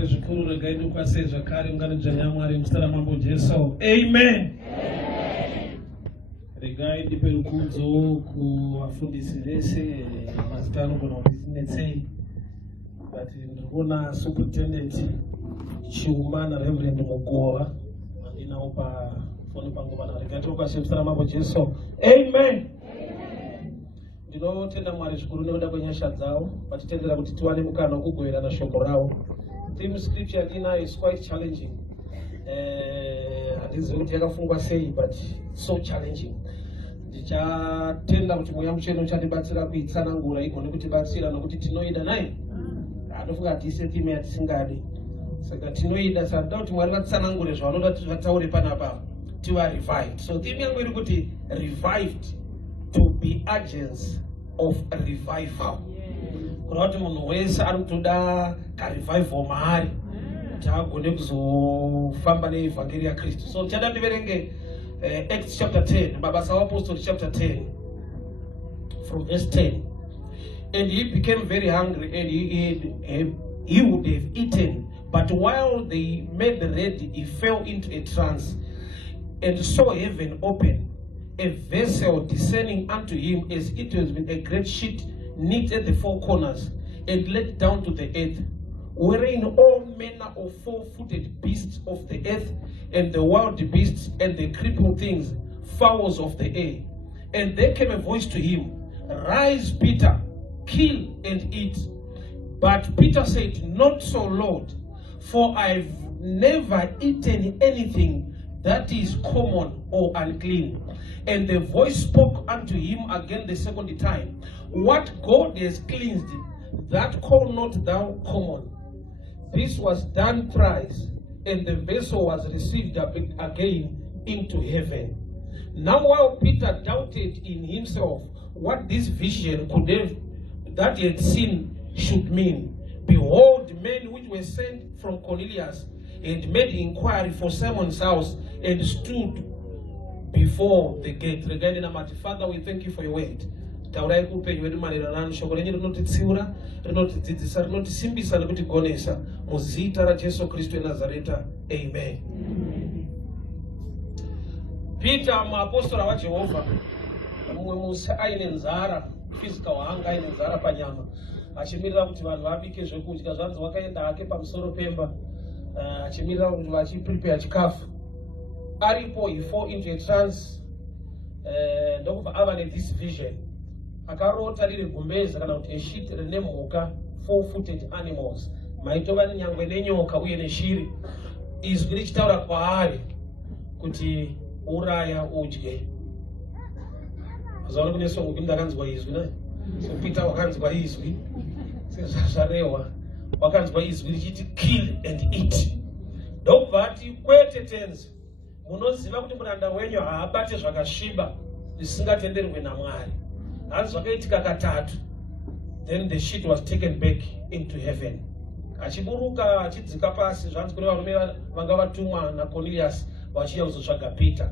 Mwari zvikuru regaidu kwase zvakare unganidzana Mwari muzita ramambo Jesu. Amen. Regai ndipe rukudzo kuvafundisi vese mazita anogona kuti tinetsei. But ndikuona superintendent Chuma na Reverend Mugova andinawo pa foni pangu pana regai kwase muzita ramambo Jesu. Amen. Ndinotenda Mwari zvikuru nekuda kwenyasha dzawo vatitendera kuti tiwane mukana wokugowera na shoko rawo. Theme scripture ina is quite challenging. Hadizi kuti yakafungwa sei but so challenging. Ndichatenda kuti mweya mucheno uchatibatsira kuitsanangura igone kutibatsira nokuti tinoida naye. Anofunga tise theme yatisingadi. Saka tinoida sada kuti Mwari vatsanangure zvavanoda tivataure panapa tiwa revived. So theme yangu iri kuti revived, to be agents of revival. Kuti munhu wese ari kutoda ka-revival maari kuti agone kuzofamba neevhangeri yaKristu. So tichada tiverenge Acts chapter 10, Mabasa Apostles chapter 10, from verse 10. And he became very hungry, and he would have eaten. But while they made ready, he fell into a trance, and saw heaven open, a vessel descending unto him as it was with a great sheet knit at the four corners, and let down to the earth, wherein all manner of four-footed beasts of the earth, and the wild beasts, and the creeping things, fowls of the air. And there came a voice to him, Rise, Peter, kill and eat. But Peter said, Not so, Lord, for I've never eaten anything that is common or unclean. And the voice spoke unto him again the second time, What God has cleansed, that call not thou common. This was done thrice, and the vessel was received again into heaven. Now while Peter doubted in himself what this vision could have, that he had seen, should mean, behold, men which were sent from Cornelius had made inquiry for Simon's house, and stood before the gate. Father, we thank you for your word. Taurai kupenyu wedu marirano shoko lenye rinotitsiura, rinotidzidzisa, rinotisimbisa nekutigonesa muzita ra Jesu Kristu eNazareta. Amen. Peter muapostora waJehovha mumwe musi aine nzara, physical hunger, aine nzara panyama, achimirira kuti vanhu vabike zvekudya. Zvanzi wakaenda hake pamusoro pemba achimirira kuti vachiprepare chikafu. Aripo he fall into a trance, ndokubva ava this vision. Akarota riri gumbeza kana kuti eshiti rine mhuka, four-footed animals, maitova nenyangwe nenyoka uye neshiri. Izwi richitaura kwaari kuti uraya udye. Mazuva kune songo kuti ndakanzwa izwi naye. So Peter wakanzwa izwi sezvazvarewa, wakanzwa izwi richiti kill and eat. Ndokubva ati kwete tenzi, munoziva kuti muranda wenyu haabate zvakasviba zvisingatenderwi naMwari. Hanzi zvakaitika katatu, then the sheet was taken back into heaven. Achiburuka achidzika pasi, zvanzi kune varume vanga vatumwa naCornelius vachiya kuzotsvaga Peter.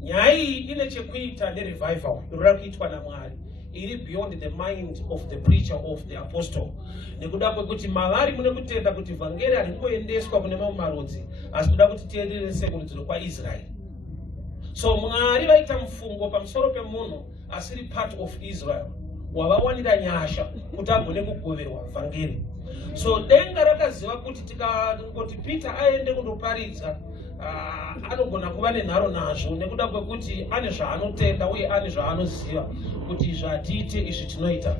Nyaya iyi ine chekuita nerevival inoda kuitwa naMwari, iri beyond the mind of the preacher, of the apostle. Nekuda kwekuti mavari mune kutenda kuti vhangeri haringoendeswa kune mamwe marudzi, asi kuda kuti tienderese kurudziro kwaIsraeri. So Mwari vaita mufungo pamusoro pemunhu asiri part of Israel, wavawanira nyasha kuti agone kugoverwa vhangeri. So denga rakaziva kuti tikangoti Peter aende kundoparidza, anogona kuva nenharo nazvo nekuda kwekuti ane zvaanotenda uye ane zvaanoziva kuti zvatiite izvi tinoita.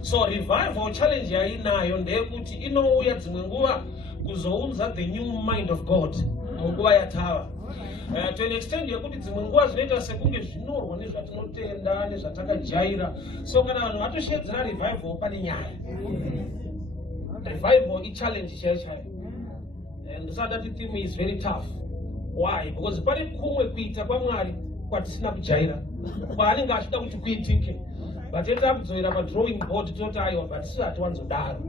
So revival challenge yainayo ndeyekuti inouya dzimwe nguva kuzounza the new mind of God munguva yatava. To an extent yekuti dzimwe nguva zvinoita sekunge zvinyorwa nezvatinotenda nezvatakajaira. So kana vanhu vatoshedzera revival pane nyaya. Revival is challenge chaiyo. And that theme is very tough. Why? Because pane kumwe kuita kwaMwari kwatisina kujaira, kwaanenge achida kuti kuitike, but teta kuzoera padrawing board toti aiwa but tisi hatiwanzodaro,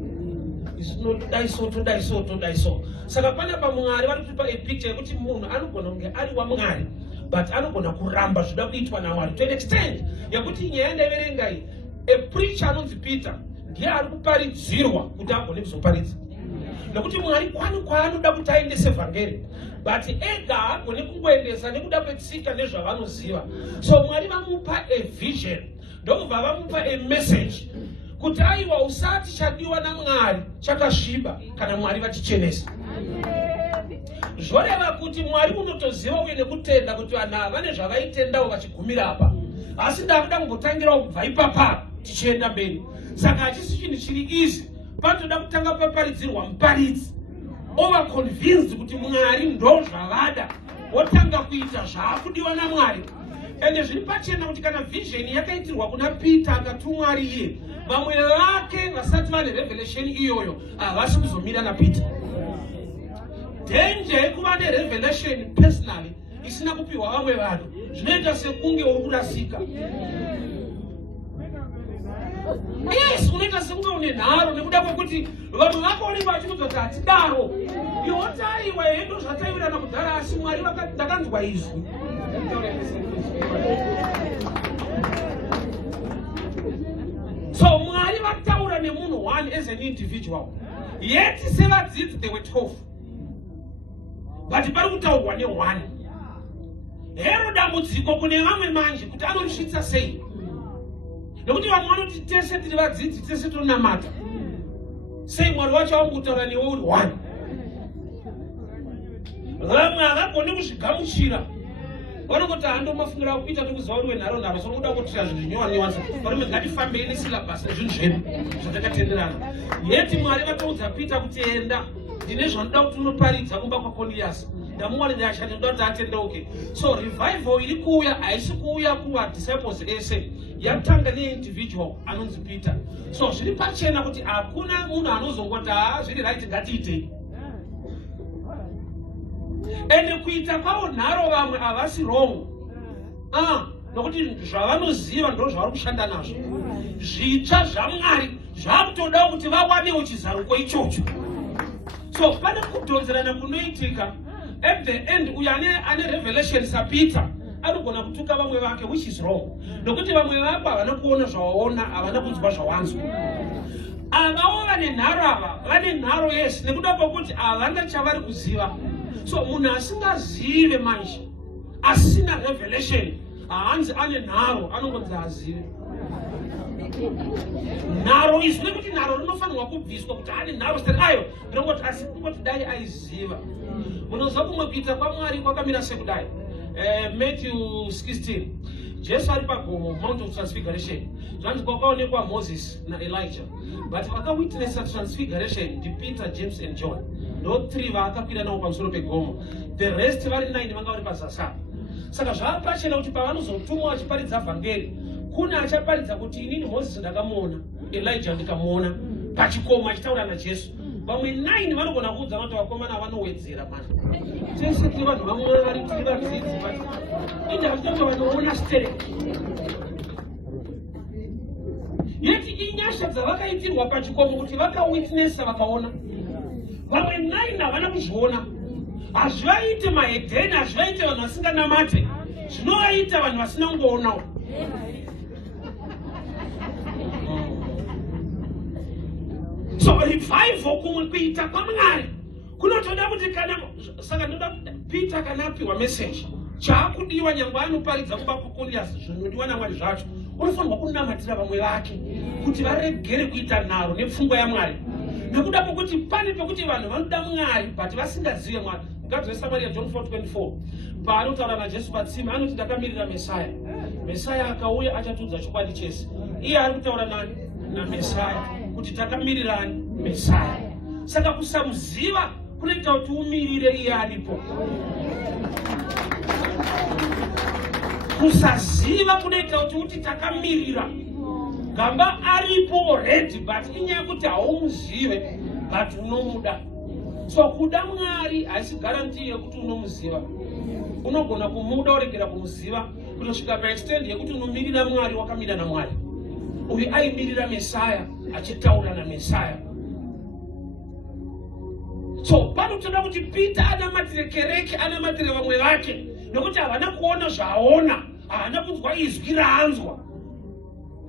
isi tinodai so. Saka pane paMwari vari kutipa a picture yekuti munhu anogona kunge ari waMwari but anogona kuramba zvida kuitwa naMwari to an extent yekuti nyaya ndaiverenga a preacher anonzi Peter ndiye ari kuparidzirwa kuti agone kuzoparidza. Nekuti Mwari kwaanoda kuti aendese vhangeri, but ega agone kungoendesa nekuda kwetsika nezvavanoziva. So Mwari vamupa a vision, ndokubva vamupa a message kuti aiwa usati chadiwa naMwari chakasviba kana Mwari vachichenesa. Zvoreva kuti Mwari unotoziva uye nekutenda kuti vanhu ava vane zvavaitendawo vachigumira apa, asi ndakuda kungotangirawo kubva ipapa tichienda mberi. Saka hachisi chinhu chiri izi, panotoda kutanga paparidzirwa muparidzi ova convinced kuti Mwari ndo zvavada, otanga kuita zvaakudiwa naMwari. Ende zviri pachena kuti kana vision yakaitirwa kuna Peter akatumwa ari iye, vamwe vake vasati vane revelation iyoyo havasi kuzomira naPeter. Danger yekuva nerevelation personally isina kupiwa vamwe vanhu zvinoita sekunge uri kurasika. Yes, unoita sekunge une nharo nekuda kwekuti vanhu vakaonekwa vachikuzoti hatidaro. Iwo taiwa hendo zvataivirana kudhara, asi Mwari vakati ndakanzwa izwi. So Mwari vataura nemunhu one as an individual. Yet sevadzidzi they were 12. But pari kutaurwa ne1. Hero dambudziko kune vamwe manje kuti anorisvitsa sei. Nekuti vamwe vanoti tese tiri vadzidzi, tese tonamata. Sei Mwari wacho angutaura newe uri 1. Vamwe havagoni kuzvigamuchira. Vanongoti handomafungira kuita tikuziva uri wenharo-nharo, so unoda kutira zvinhu zvinyowa-nyowanza. Varume ngatifambei nesilabhasi nezvinhu zvedu zvatakatenderana. Yeti Mwari vatoudza Peter kuti enda, ndine zvanoda kuti unoparidza kumba kwaCornelius. Ndamuwana nyasha ndinoda kuti atendeuke. So revival iri kuuya haisi kuuya kuva-disciples ese, yatanga ne-individual anonzi Peter. So zviri pachena kuti hakuna munhu anozongoti zviri right ngatiitei. Ende kuita kwavo nharo vamwe havasi wrong. Nokuti zvavanoziva ndo zvavari kushanda nazvo. Zvitsva zvaMwari zvakutodawo kuti vawanewo chizaruko ichocho. So pane kudhonzerana kunoitika. At the end uyo ane revelation saPeter anogona kutuka vamwe vake, which is wrong. Nokuti vamwe vako havana kuona zvawaona, havana kunzwa zvawanzwa. Avawo vane nharo ava vane nharo yes, nekuda kwokuti havana chavari kuziva. So munhu asingazive manje, asina revelation, haanzi ane nharo, anongonzi azive. Nharo izvi nekuti nharo rinofanirwa kubviswa kuti ane nharo sitakayo, ndinongoti asi kungoti dai aiziva. Munoziva kumwe kuita kwaMwari kwakamira sekudai. Matthew 16. Jesu ari pagomo, Mount of Transfiguration. Zvanzi kwakaonekwa Moses naElijah. But vakawitnessa transfiguration ndi Peter, James and John. No 3 vakakwira nawo pamusoro pegomo. The rest vari 9 vanga vari pazasi. Saka zvapachena kuti pavanozotumwa vachiparidza vhangeri, kuna achaparidza kuti inini Moses ndakamuona, Elijah ndikamuona, pachikomo achitaura naJesu. Vamwe 9 vanogona kuudza kuti vakomana vanowedzera mani. Tese tiri vanhu vamwe vari tiri vadzidzi vati. Ende havitanga vanoona stereki. Yeti inyasha dzavakaitirwa pachikomo kuti vakawitnessa vakaona. Vamwe 9 havana kuzviona. Hazvivaite mahedheni, hazvivaite vanhu vasinganamate. Zvinovaita vanhu vasina kungoonawo. So revival kumwe kuita kwaMwari kunotoda kuti kana saka ndoda Peter kana apiwa message chaakudiwa nyangwe anoparidza kumba kwaCornelius zvinodiwa naMwari zvacho, unofanirwa kunamatira vamwe vake kuti varegere kuita nharo nepfungwa yaMwari. Nekuda kwokuti pane pekuti vanhu vanoda Mwari but vasingazive Mwari. Ngadzwe Samaria John 4:24 paanotaura naJesu patsime anoti ndakamirira Mesaya. Mesaya akauya achatudza chokwadi chese. Iye ari kutaura nani? naMesaya, kuti takamirirani Mesaya. Saka kusamuziva kunoita kuti umirire iye aripo. Kusaziva kunoita kuti takamirira gamba aripo ready, but inyaya kuti haumuzive but unomuda. So kuda Mwari haisi guarantee yekuti unomuziva. Unogona kumuda oregera kumuziva kusvika paextend yekuti unomirira Mwari wakamira naMwari. Uyu aimirira Mesaya achitaura naMesaya. So panotoda kuti Peter anamatire kereke, anamatire vamwe vake, nokuti havana kuona zvaona, havana kunzwa izwi raanzwa.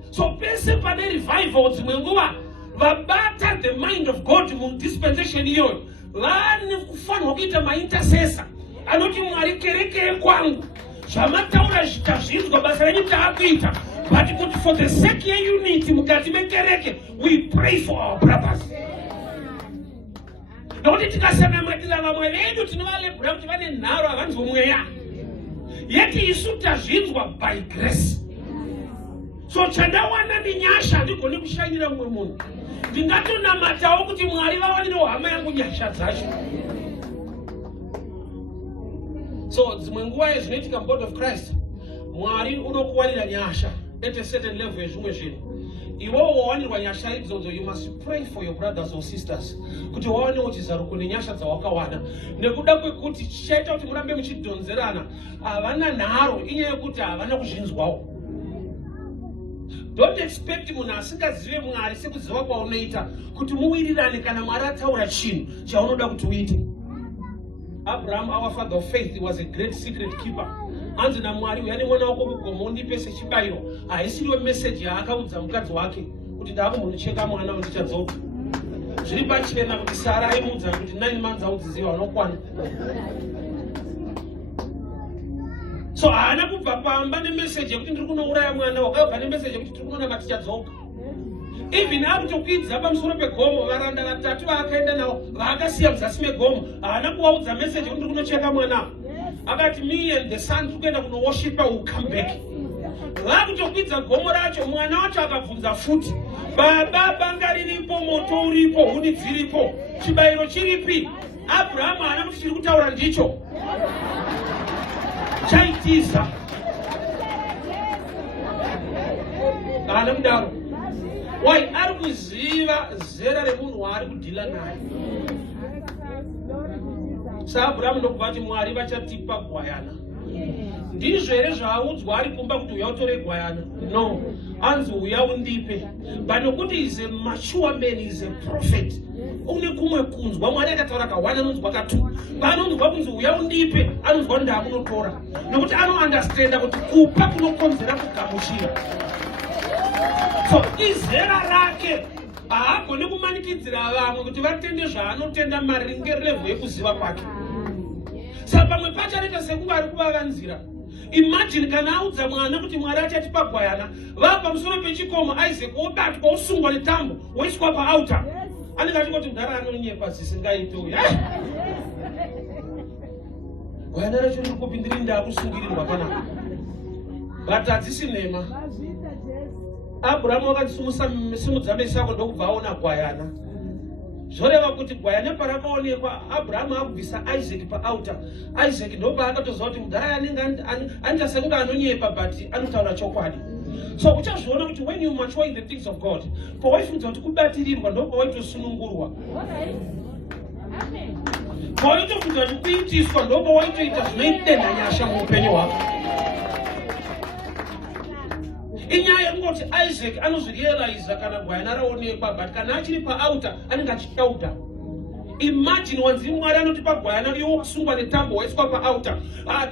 So pese pane revival dzimwe nguva vabata the mind of God mu dispensation iyoyo vane kufanirwa kuita maintercessor anoti Mwari kerekere kwangu zvamataura zvitazvinzwa basa renyu taakuita, but kuti for the sake yeunity mukati mekereke we pray for our brothers. Nokuti tikasanamwatira vamwe vedu tinovalebhura kuti vane nharo havanzwi mweya, yeti isu tazvinzwa by grace. So chandawana minyasha ndigoni kushanyira mumwe munhu, ndingatonamatawo kuti Mwari vawanirewo hama yangu nyasha dzacho. So dzimwe nguva zvinoitika mu body of Christ, Mwari unokuwanira nyasha at a certain level yezvimwe zvinhu. Iwewo wawanirwa nyasha idzodzo, you must pray for your brothers or sisters kuti wawanewo chizaruko nenyasha dzawakawana, nekuda kwekuti chichaita kuti murambe muchidhonzerana. Havana nharo inyaya yekuti havana kuzvinzwawo. Don't expect munhu asingazive Mwari sekuziva kwaunoita kuti muwirirane kana Mwari ataura chinhu chaunoda kuti uite. Abraham, our father of faith, he was a great secret keeper. Anzi naMwari uyani mwana wako mugomo undipe sechibayiro. Haisiriwe message yaakaudza mukadzi wake kuti ndakumbocheka mwana wandichadzoka. Zviri pachena kuti Sara aimuudza kuti 9 months audziziva unokwana. So haana kubva pamba nemessage yekuti ndiri kunouraya mwana, wakabva nemessage yekuti tiri kunonama tichadzoka. Even akutokwidza pamusoro pegomo, varanda vatatu vaakaenda navo vaakasiya muzasi megomo, haana kuvaudza message yekuti ndiri kunocheka mwana. Akati me and the son together kuno worshiper will come back. Vakutokwidza gomo racho, mwana wacho akabvunza futi, baba banga riripo, moto uripo, huni dziripo, chibayiro chiripi? Abraham haana kuti chiri kutaura ndicho chaitiza. Haana kudaro. Why ari kuziva zera remunhu waari kudhila naye. SaAbraham ndokubva kuti Mwari vachatipa gwayana. Ndizvo here zvaaudzwa ari kumba kuti uya utore gwayana? No, anzi uya undipe. But nokuti is a mature man, is a prophet, une kumwe kunzwa. Mwari akataura ka1 anonzwa ka2, paanonzwa kunzi uya undipe anonzwa ndaamunotora, nokuti anounderstanda kuti kupa kunokonzera kugamuchira. So izera rake haagoni kumanikidzira vamwe kuti vatende zvaanotenda maringe level yekuziva kwake. Saka pamwe pacho anoita sekunge ari kuvavanzira. Imagine kana audza mwana kuti Mwari achatipa gwayana, vava pamusoro pechikomo, Isaac obatwa osungwa netambo oiswa paaltar. Anenge achingoti mudhara anonyepa zisingaite uya. Gwayana racho riri kupi ndiri ndaakusungirirwa panapa, but hadzisi nhema. Abraham akasimudza meso ako ndokubva aona gwayana. Zvoreva kuti gwayana parakaonekwa, Abraham akubvisa Isaac paaltar. Isaac ndopaakatoziva kuti mudhara anenge anoita sekunge anonyepa but anotaura chokwadi. So uchazviona kuti when you mature in the things of God, pawaifunza kuti kubatirirwa ndopawaitosunungurwa. Pawaitofunza kuti kuitiswa ndopawaitoita zvinoitenda nyasha muupenyu hwako. Inyaya yekungoti Isaac anozvirealiza kana gwayana raonekwa, but kana achiri paaltar anenge achishauta. Imagine wanzi Mwari anotipa gwayana iwo kusungwa netambo waiswa paaltar.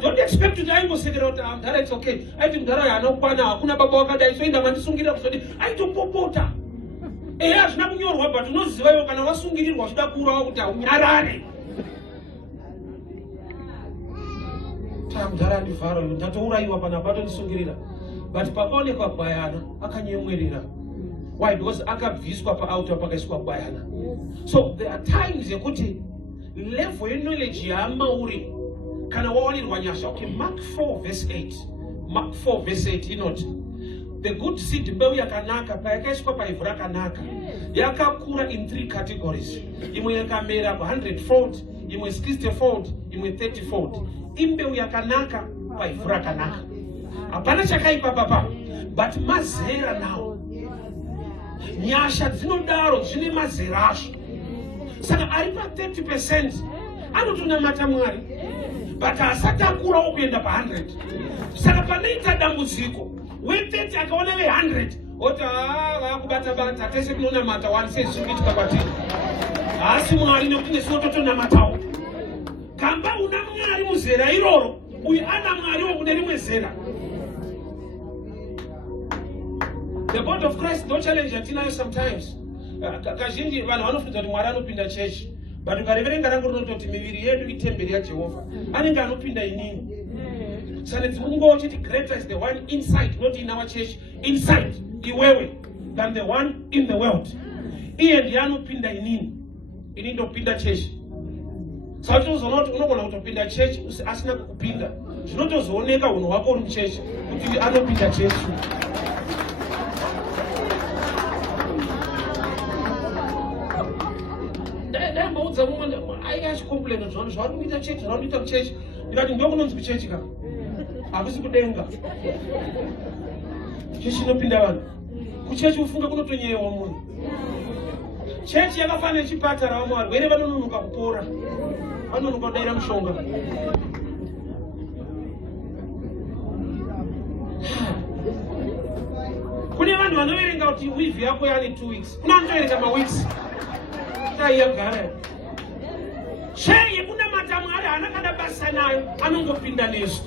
Don't expect kuti aingosekera kuti mudhara it's okay, aiti mudhara yanokwana, hakuna baba wakadai, so inda mandisungira kusodi, aitopopota. Eya hazvina kunyorwa, but unoziva iwo kana wasungirirwa zvida kuurawa kuti haunyarare. Mudhara andivhara, ndatouraiwa panapa atondisungirira. But pakaonekwa gwayana akanyemwerera. Why? Because akabviswa paaltar pakaiswa gwayana. So there are times yekuti level knowledge yamauri kana wawanirwa nyasha. Okay, Mark 4 verse 8. Mark 4 verse 8 inoti the good seed, mbeu yakanaka payakaiswa paivhu rakanaka yakakura in 3 categories. Imwe yakamera 100-fold, imwe 60-fold, imwe 30-fold. Imbeu yakanaka paivhu rakanaka. Hapana chakaipa papa, but mazera nawo. Nyasha dzinodaro dzine mazera azvo. Saka ari pa 30% anotonamata Mwari, but asati akurawo kuenda pa100. Saka panoita dambudziko, we30 akaona ve100 oti vakubata-bata tese kunonamata wani sezvingoitika kwatiri. Asi Mwari nekuti nesinototonamatawo. Kamba una Mwari muzera iroro, uyu ana Mwari wokune rimwe zera. The body of Christ, don't challenge Atinayo sometimes. kazhinji vanhu vanofunza kuti Mwari anopinda chechi, but ukareverenga rangu rinototi miviri yedu itemberi yaJehovha, anenge anopinda inini. Saka dzimwe chiti greater is the one inside, not in our church, inside iwewe, than the one in the world. Iye ndiye anopinda inini ndopinda chechi. Saka tozonoti unogona kutopinda chechi asina kukupinda, zvinotozooneka unhu wako uri muchechi kuti anopinda chechi. Ndamboudza mumwe aiye achicomplaina zvano zvavari kuita chechi, zvavari kuita muchechi. Ndikati ndokunonzi kuchechi ka, hakusi kudenga. Chechi inopinda vanhu. Kuchechi ufunga kunotonyewa munhu. Chechi yakafanana nechipatara, vamwe varwere vanononoka kupora, vanonoka kudaira mushonga. Kune vanhu vanoverenga kuti wivhi yako yane 2 weeks, kuna vanotoverenga maweeks. Taiyagara cheye kuna matamu ari anakada basa nayo anongopinda nesu.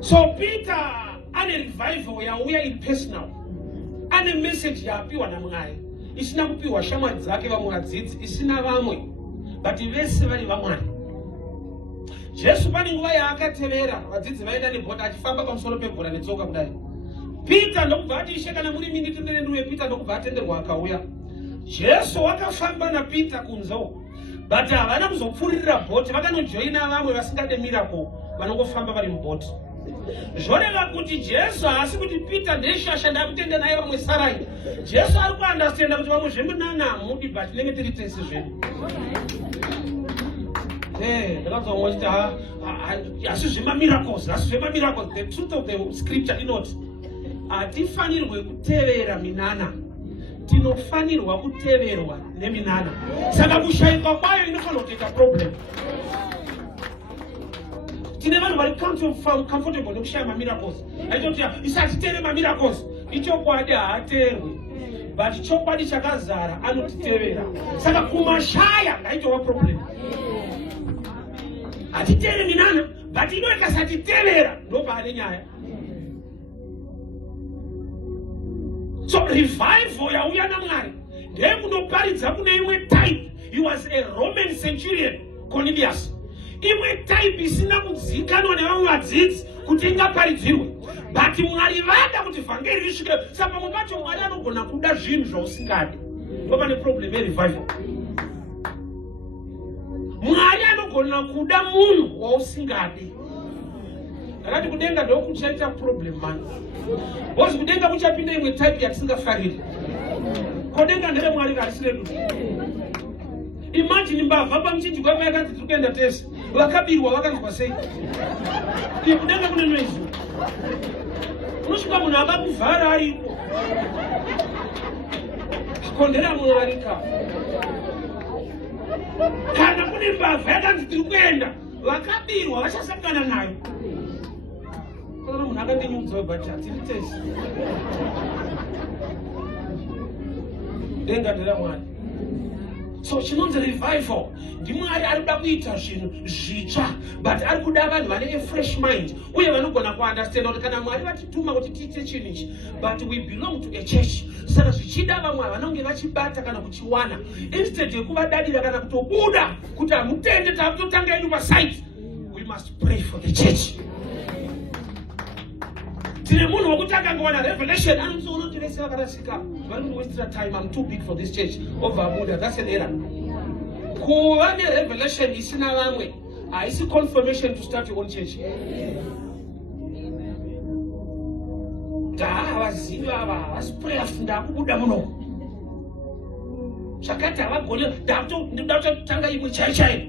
So Peter ane revival yauya in personal, ane message yapiwa naMwari, isina kupiwa shamwari dzake vamwe vadzidzi, isina vamwe, but vese vari vaMwari. Jesu pane nguva yaakatevera vadzidzi vaenda nebhota achifamba pamusoro pemvura netsoka kudai. Peter ndokubva ati Ishe kana muri miniti nderenduwe, Peter ndokubva atenderwa akauya. Jesu wakafamba naPeter kunzo, but havana kuzopfuririra bhoti, vakanojoina vamwe vasingade miracle vanongofamba vari mubhoti. Zvoreva kuti Jesu haasi kuti Peter ndeshasha ndakutenda naye vamwe sarai. Jesu ari kuandastenda kuti vamwe zvemunana hamudi, but tinenge tiri tese zvedu. Ndakabva mwe chiti hasi zvema miracles, the truth of the scripture inoti hatifanirwe kutevera minana, tinofanirwa kuteverwa neminana. Saka kushayikwa kwayo inofanirwa kuita problem. Tine vanhu vari comfortable nekushaya mamiracles, aitoti isatitere mamiracles. Ichokwadi haaterwi, but chokwadi chakazara anotitevera. Saka kumashaya ngaitova problem. Atitere minana, but ino ikasatitevera ndopane nyaya. So revival yauya naMwari ndekunoparidza kune imwe type. He was a Roman centurion, Cornelius. Imwe type isina kudzikanwa nevamwe vadzidzi kuti ingaparidzirwe, but Mwari vada kuti vhangeri risvike. Saka pamwe pacho Mwari anogona kuda zvinhu zvausingadi, ndopane problem yerevival. Mwari anogona kuda munhu wausingadi. Akati kudenga ndokuchaita problem man. Bosi kudenga kuchapinda imwe type yatisingafariri. Kudenga ndere Mwari karisiredu. Imagine mbavha pamuchinjikwa payakanzi tiri kuenda tese, vakabirwa vakanzwa sei. Kudenga kune noise. Unosvika munhu akakuvhara ariko, kondera munhu arika. Kana kune mbavha yakanzi tiri kuenda, vakabirwa vachasangana nayo. Kana munhu akandinyudza but hatiri tese. Denga ndera Mwari. So chinonzi revival ndiMwari ari kuda kuita zvinhu zvitsva, but ari kuda vanhu vane a fresh mind uye vanogona kuunderstand kuti kana Mwari vatituma kuti tiite chinhu ichi, but we belong to a church. Saka zvichida vamwe vanonge vachibata kana kuchiwana, instead yekuvadadira kana kutobuda kuti hamutende takutotanga yedu pasite. We must pray for the church. Tine munhu wokuti akangowana revelation anozoona kuti vese vakarasika, vari kundowastira time. I'm too big for this church. Overbuda, that's an error. Kuva nerevelation isina vamwe haisi confirmation to start your own church. Vazivi ava havasi prayerful, ndakubuda muno zvakati havagone, ndoda kutotanga imwe chaiyo chaiyo.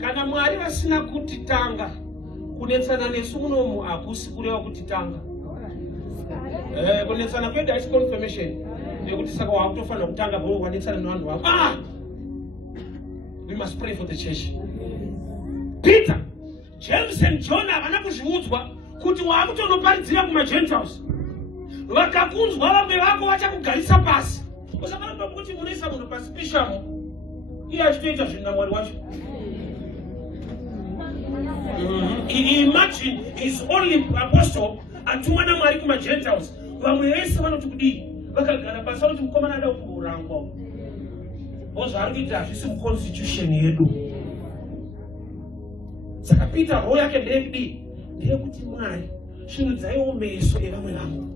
Kana Mwari vasina kutitanga, kunetsana nesu munomu hakusi kureva kutitanga. Kunetsana kwedu haisi confirmation yekuti saka wakutofanira kutanga bo wanetsana nevanhu vako. We must pray for the church. Peter, James and John havana kuzviudzwa kuti wakutonoparidzira kuma-Gentiles. Vakakunzwa vamwe vako vachakugarisa pasi. Usakanopa kuti munoisa munhu pasi peshamo, iye achitoita zvinhu naMwari wacho. Imagine his only apostle atumana mwari kuma Gentiles. Vamwe vese vanoti kudii vakagara pasi vanoti mukomana ada kurangwa. Ozvari kuita zvisi muconstitution yedu. Saka Peter roho yake ndeyekudii ndeyekuti Mwari svinudzaiwo meso evamwe vanhu.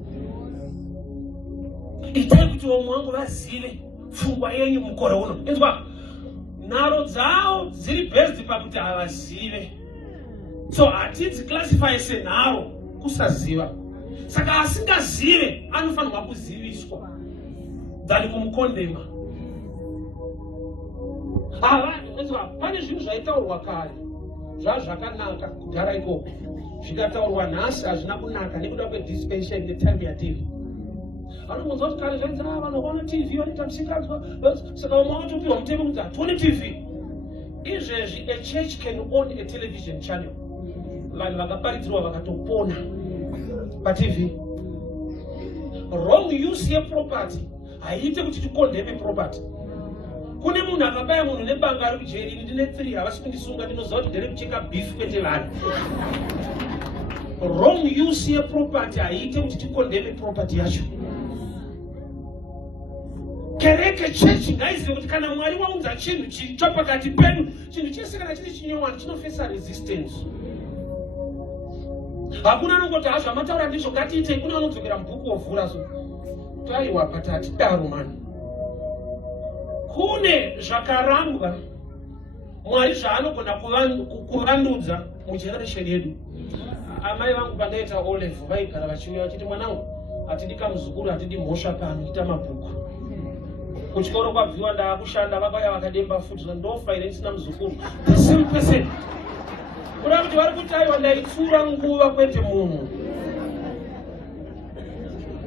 Itai kuti vamwe vangu vazive pfungwa yenyu mukore uno. Inzwa nharo dzavo dziri based pakuti havazive. So hatidzi classify senharo kusaziva. Saka asingazive anofanirwa kuziviswa than kumukondema. Pane zvinhu zvaitaurwa kare zvazvakanaka kugara ikoko, zvikataurwa nhasi hazvina kunaka nekuda kwedispensation netime yatiri. Anomunzwa kuti kare zvainzi vanoona TV vanoita musikanzwa, saka vamwe vatopiwa mutemo kuti hationi TV. Izvezvi a church can own a television channel. Vanhu vakaparidzirwa vakatopona paTV. Wrong use yeproperty haiite kuti tikondeme property. Kune munhu akabaya munhu nebanga ari kujeri, ndine 3 havasi kundisunga, ndinoziva kuti ndiri kucheka beef kwete vanhu. Wrong use yeproperty haiite kuti tikondeme property yacho. Kereke church ngaizive kuti kana Mwari waunza chinhu chitsva pakati pedu, chinhu chese kana chiri chinyowani chinofesa resistance. Hakuna anongoti hazvo amataura ndizvo ngatiite, kuna anodzokera mubhuku wovhura so. Taiwa patati daro mani. Kune zvakarambwa Mwari zvaanogona kuvandudza mugeneration yedu. Amai vangu pandaita Olive vaigara vachiuya vachiti mwanangu hatidi kamuzukuru, hatidi mhosva pano, ita mabhuku. Kuchikoro kwabviwa ndaakushanda vakauya vakademba futi ndofa ine isina muzukuru. The same person. Kuda kuti vari kutaiwa ndaitsura nguva kwete munhu.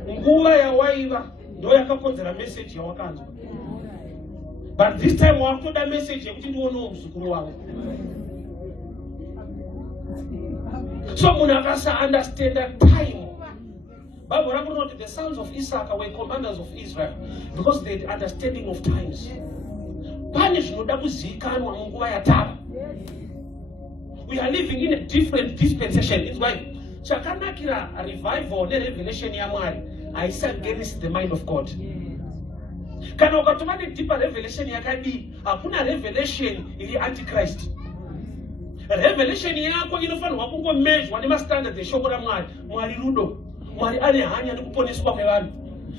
Nguva yawaiva ndo yakakodzera message yawakanzwa. But this time wakutoda message yekuti ndionewo muzukuru wavo. So munhu akasa understand time. Bible records the sons of Issachar were commanders of Israel because they had understanding of times. Pane zvinoda kuzivikanwa munguva yatava. We are living in a different dispensation. It's why chakanakira revival ne revelation ya Mwari is against the mind of God. Kana ukatuma ne deeper revelation yakadi, hakuna revelation ili antichrist. Revelation yako inofanirwa kungomezhwa nemastandard eshoko raMwari. Mwari rudo. Mwari ane hanya nekuponeswa kwevanhu.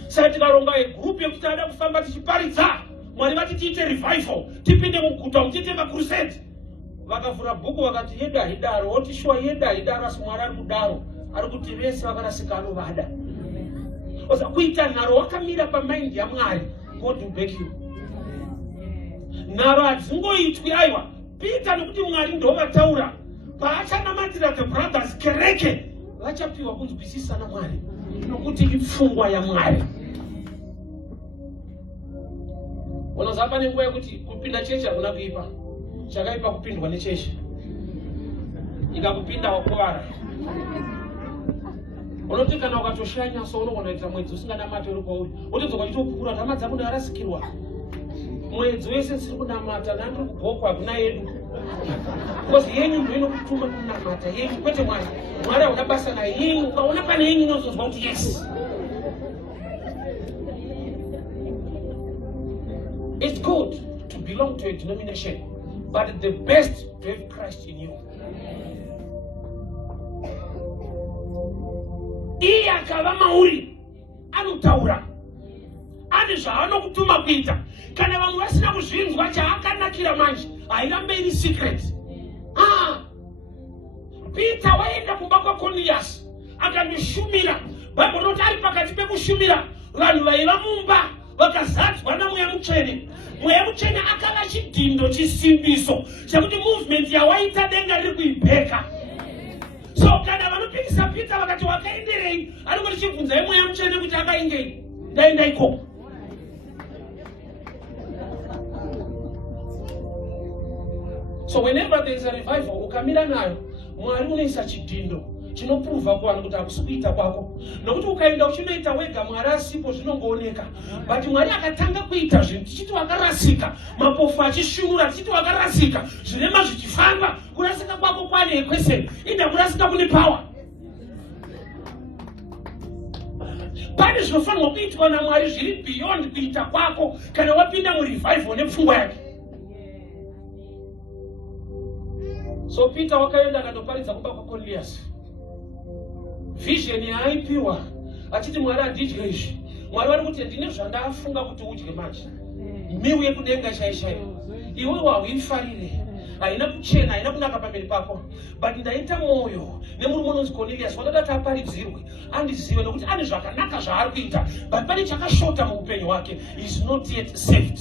Saka tikaronga group yekuti ada kufamba tichiparidza, Mwari vati tiite revival, tipinde muguta tiite crusade. Vakavhura bhuku vakati yeda hidaro, oti shwa yeda hidaro, asi Mwari ari kudaro, ari kuti vese vakarasika anovada. Osa kuita nharo wakamira pamind yaMwari, God will back you. Nharo hadzingoitwi aiwa. Peter nokuti Mwari ndovataura, paachanamatira the brothers kereke, vachapiwa kunzwisisa naMwari nokuti ipfungwa yaMwari. Unoziva pane nguva yekuti kupinda chechi hakuna kuipa, chakaipa kupindwa nechechi. Ikakupinda wakuvara. Unoti kana ukatoshanya so unogona kuita mwedzi usinganamati uri kwauri. Utodzoka chitopukura kuti hama dzangu ndarasikirwa. Mwedzi wese siri kunamata nandiri kugokwa hakuna yedu. Because yenyu ndio inokutuma kunamata yenyu kwete Mwari. Mwari hauna basa na yenyu, ukaona pane yenyu unozozwa kuti yes. It's good to belong to a denomination, but the best to have Christ in you. Iye akava mauri anotaura, ane zvaanokutuma kuita. Kana vamwe vasina kuzvinzwa chaakanakira manje, hairambe iri secret. Peter waenda kumba kwaCornelius akandishumira. Bible rinoti ari pakati pekushumira vanhu vaiva mumba vakazadzwa naMweya Mutsvene. Mweya Mutsvene akava chidhindo chisimbiso chekuti movement yawaita denga riri kuibheka. So kana vanopikisa Peter vakati wakaenderei, anongoti chibvunzai Mweya Mutsvene kuti akaendei. Ndaenda ikoko. So whenever there is a revival, ukamira nayo, Mwari unoisa chidhindo chinoprova kuvanhu kuti hakusi kuita kwako. Nokuti ukaenda uchinoita wega Mwari asipo zvinongooneka. But Mwari akatanga kuita zvinhu tichiti wakarasika, mapofu achishunura tichiti wakarasika, zvirema zvichifamba. Kurasika kwako kwane equation, ida kurasika kune power. Pane zvinofanirwa kuitwa naMwari zviri beyond kuita kwako kana wapinda murevival nepfungwa yake. So Peter wakaenda akandoparidza kumba kwaCornelius. Vision yaaipiwa achiti Mwari handidye izvi. Mwari vari kuti ndine zvandafunga kuti udye manje. Miu yekudenga shaishaiwo. Iwewo hauifarire. Haina kuchena, haina kunaka pamberi pako. But ndaita mwoyo nemurume unonzi Cornelius wakada kuti aparidzirwe andizive nokuti ane zvakanaka zvaari kuita. But pane chakashota muupenyu hwake. He is not yet saved.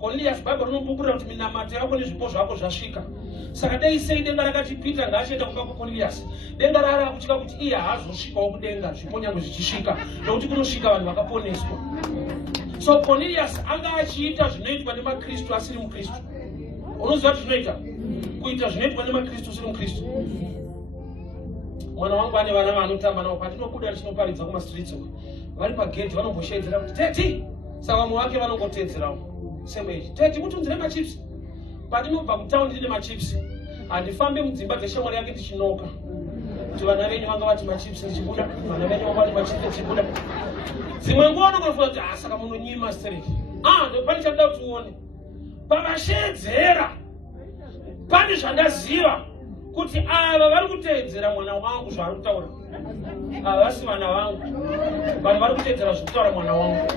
Cornelius Bible rinobukurira kuti minamato yako nezvipo zvako zvasvika. Saka dai sei denga rakati Peter ngaachenda kumba kwaCornelius. Denga rari akutya kuti iye haazosvikawo kudenga zvipo nyange zvichisvika nokuti kunosvika vanhu vakaponeswa. So Cornelius anga achiita zvinoitwa nemakristu asiri mukristu. Unoziva kuti zvinoita? Kuita zvinoitwa nemakristu asiri mukristu. Mwana wangu ane vana vanotamba navo patinobuda tichinoparidza kumastreets vari pagate vanomboshedzera kuti teti. Saka vamwe vake vanongotedzerawo. Same age. Teti mutunzire machips. Patinobva mutaundi ndine machips. Handifambe mudzimba dzeshamwari yake tichinoka. Kuti vana venyu vanga vati machips ndichibuda, vana venyu vanga vati machips ndichibuda. Dzimwe nguva vanongofunga kuti saka munonyima straight. Pane chandoda kuti uone. Pavashedzera pane zvandaziva kuti ava vari kuteedzera mwana wangu zvaari kutaura. Havasi vana vangu. Vanhu vari kuteedzera zviri kutaura mwana wangu.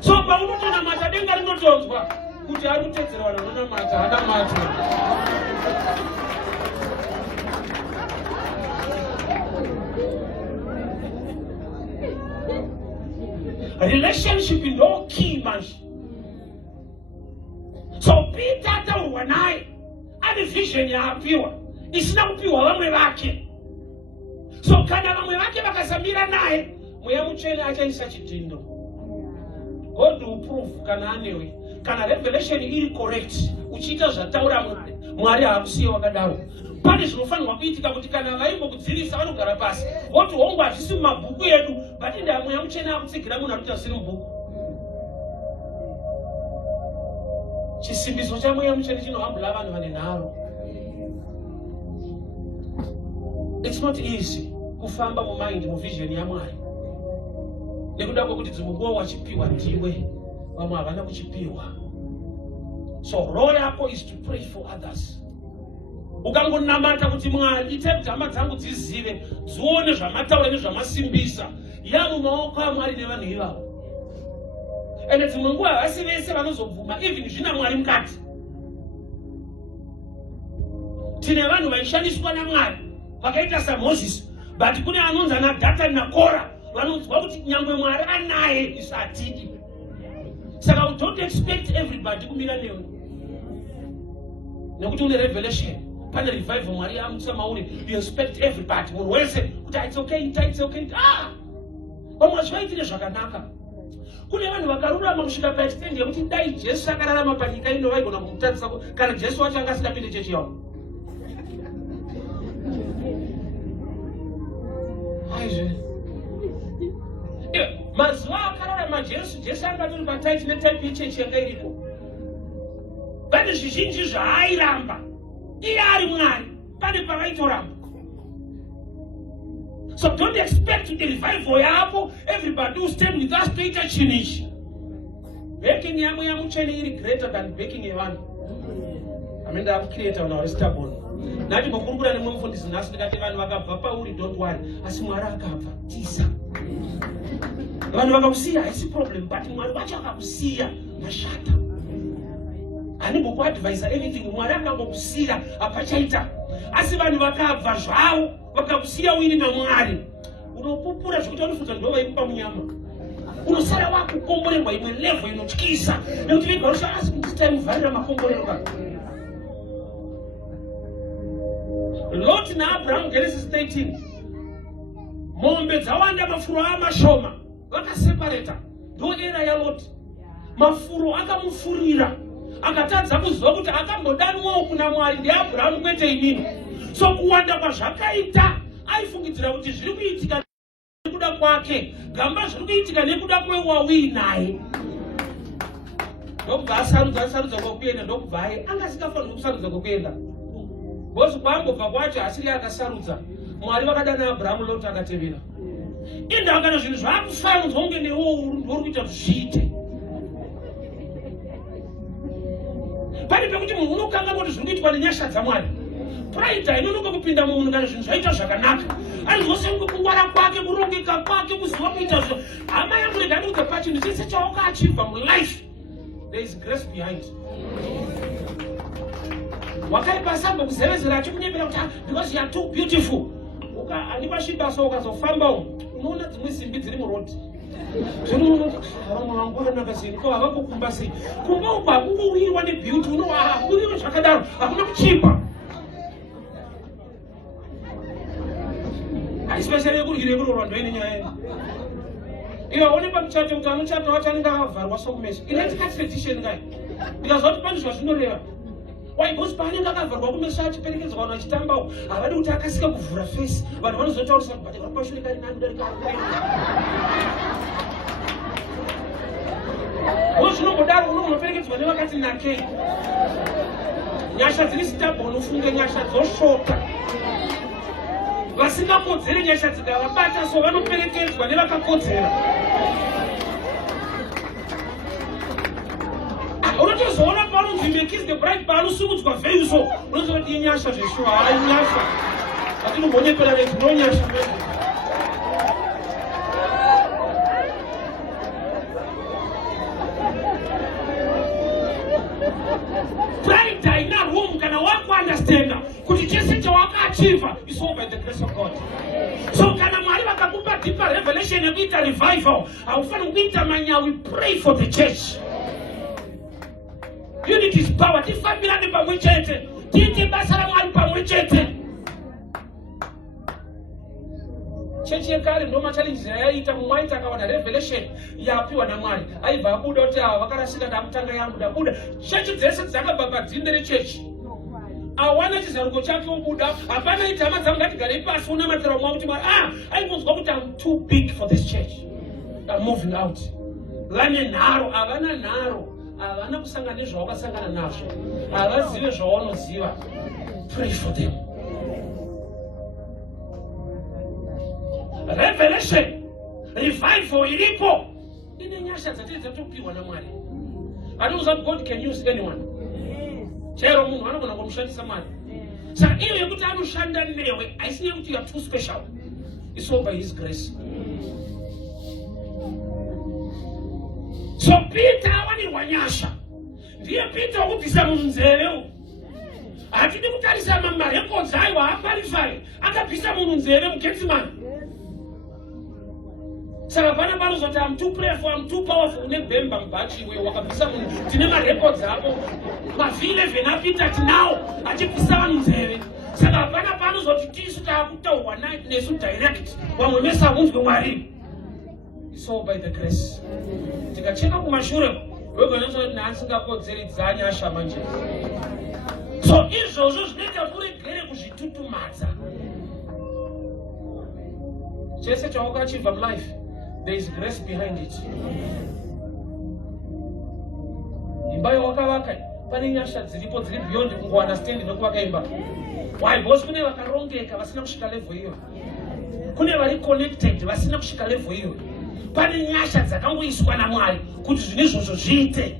So paunotonamata denga rinotonzwa kuti ari kuteedzera vanhu vanonamata hanamata. Relationship is no key manje. So Peter ataurwa naye ane vision yaapiwa isina kupiwa vamwe vake. So kana vamwe vake vakasamira naye mweya mutsvene achaisa chidhindo. God will prove kana anewe. Kana revelation iri correct uchiita zvataura Mwari haakusiya wakadaro. Pane zvinofanirwa kuitika kuti kana vaimbokudzivisa vanogara pasi voti hongu hazvisi mumabhuku edu but ndaa mweya mutsvene akutsigira munhu ari kuti asiri mubhuku. Chisimbiso chamweya mutsvene chinohambula vanhu vane nharo. It's not easy kufamba mumind muvision yaMwari. Nekuda kwekuti dzimwe wachipiwa ndiwe vamwe havana kuchipiwa. So role yako is to pray for others. Ukangonamata kuti Mwari ite kuti hama dzangu dzizive dzione zvamataura nezvamasimbisa mumaoko aMwari nevanhu ivavo. Ende dzimwe nguva havasi vese vanozobvuma even zvina Mwari mukati. Tine vanhu vaishandiswa naMwari vakaita saMozisi but kune anonzi anaDhatani naKora vanonzwa kuti nyangwe Mwari anaye isu hatidi. Saka we don't expect everybody kumira newe. Nekuti une revelation pane revival Mwari amutsa mauri you expect everybody munhu wese kuti it's okay. Vamwe zvaitire zvakanaka. Kune vanhu vakarurama kusvika paextend yekuti dai Jesu akararama panyika ino vaigona kumutadzisa kana Jesu wacho anga asingapinde chechi yavo. Mazuva akararama Jesu angatori pataiti netaipi yechechi yanga iripo. Pane zvizhinji zvaairamba iye ari Mwari pane pavaitoramba. So don't expect the revival yako everybody will stand with us toita chinichi. Baking yamweya mutsvene iri greater than baking yevanhu. Amenda akucreator vanhu vari stubborn. Nati ngokurumbura nemwe mufundisi nhasi ndikati vanhu vakabva pauri don't worry asi Mwari akabva tisa. Vanhu vakakusiya haisi problem but Mwari wacho akakusiya mashata. Hanimbokuadvisa anything Mwari akangokusiya hapachaita. Asi vanhu vakabva zvavo vakakusiya uini naMwari. Unopupura zvekuti unofunga ndova ikupa munyama. Unosara wakukomborerwa imwe level inotyisa. Nekuti vigorosha asi kuti time vharira makomborero kaka. Lot naAbraham Genesis 13. Mombe dzawanda mafuro amashoma. Vakaseparata. Ndo era yaLot. Mafuro akamufurira. Akatadza kuziva kuti akambodanwawo kuna Mwari ndiAbraham kwete inini. So kuwanda kwazvakaita aifungidzira kuti zviri kuitika nekuda kwake, gamba zviri kuitika nekuda kwewawinaye. Ndokubva asarudza kwekuenda, ndokubva angasingafanirwi kusarudza kwekuenda. Bosi kwambobva kwacho asiri akasarudza. Mwari vakadana Abrahamu, Loti akatevera. Inda kana zvinhu zvakufanirwa kunge newo uri kuita zviite. Pane pekuti munhu unokanga kuti zviri kuitwa nenyasha dzaMwari. Pride inonoka kupinda mumunhu kana zvinhu zvaita zvakanaka. Anozosenge kungwara kwake, kurongeka kwake, kuziva kuita zvo. Hama yangu regani kuti pachinhu chese chawakaachivha mulife, there is grace behind. Wakaipa samba kuzevezera achikunyembera kuti because you are too beautiful. Andipashibaso ukazofamba unoona dzimwe simbi dziri murodi. Vamwe vangorana kazini ko havakukumba sei. Kumba uku hakungowiwa nebeauty, unowiwa zvakadaro, hakuna kuchipa. Especially kurire kurorwa ndoine nyaya yedu. Iwe onekwa muchato kuti anochata wacho anenge akavharwa sokumeso. Inoitika tradition kai. Ndikazoti pane zvazvinoreva. Because paanenge akavharwa kumeso achiperekedzwa vanhu achitambawo, havadi kuti akasika kuvhura face. Vanhu vanozotaurisa kuti pashure kari nani darika. Zvinongodaro unoperekedzwa nevakati nakei. Nyasha dziri stable unofunge nyasha dzoshota. Vasingakodzere nyasha dzikavabata, so vanoperekedzwa nevakakodzera. Unotozoona paunonzi make is the bride paanosungudzwa veil, so unozoti inyasha zveshuwa, hai nyasha. Atinombonyepera vedzino nyasha. Pride haina room kana wakuunderstanda kuti chese chawakaachiva is all by the grace of God. So kana Mwari vakakupa deeper revelation yekuita revival, haufaniri kuita manyawi. Pray for the church. Unity is power. Tifambirane pamwe chete, tiite basa raMwari pamwe chete. Chechi yekare ndo machallenges yaita mumwaita akawana revelation yapiwa naMwari. Aibva abuda kuti vakarasika ndakutanga yangu ndabuda. Chechi dzese dzakabva padzinde rechechi. Awana chizaruko chake obuda, hapana itama dzangu ngatigare pasi unamatira mwa kuti Mwari aikunzwa kuti I'm too big for this church. I'm moving out. Vane nharo, havana nharo. Havana kusangana nezvawakasangana nazvo. Havazive zvawanoziva. Pray for them. Revelation, revival iripo. Ine nyasha dzatiri dzatopiwa naMwari. I know that God can use anyone. Chero munhu anogona kumushandisa Mwari. Saka iyo yekuti anoshanda newe haisine kuti you are too special. It's all by his grace. So Peter awanirwa nyasha. Ndiye Peter wakubvisa munzeve. Hatidi kutarisa marecords ayo haaparifayi. Akabvisa munhu nzeve muGetsemani. Saka pana vanozoti I'm too prayerful, I'm too powerful. Unebhemba mubhachi iwe wakabvisa munhu. Tine marecords ako. Mavhile venapita tinawo achibvisa vanhu nzeve. Saka hapana panozoti tisu taakutaurwa nesu direct. Vamwe mese hamunzwe Mwari. It's all by the grace. Tikacheka kumashure wegonazoti naasingakodzeri dzanyasha manje. So izvozvo zvinoita kuregere kuzvitutumadza. Chese chawakachiva life, there is grace behind it. Imba yawakavaka pane nyasha dziripo dziri beyond kungounderstand nekuvaka imba. Why? Because kune vakarongeka vasina kusvika level iyo. Kune vari connected vasina kusvika level iyo. Pane nyasha dzakangoiswa naMwari kuti zvine izvozvo zviite.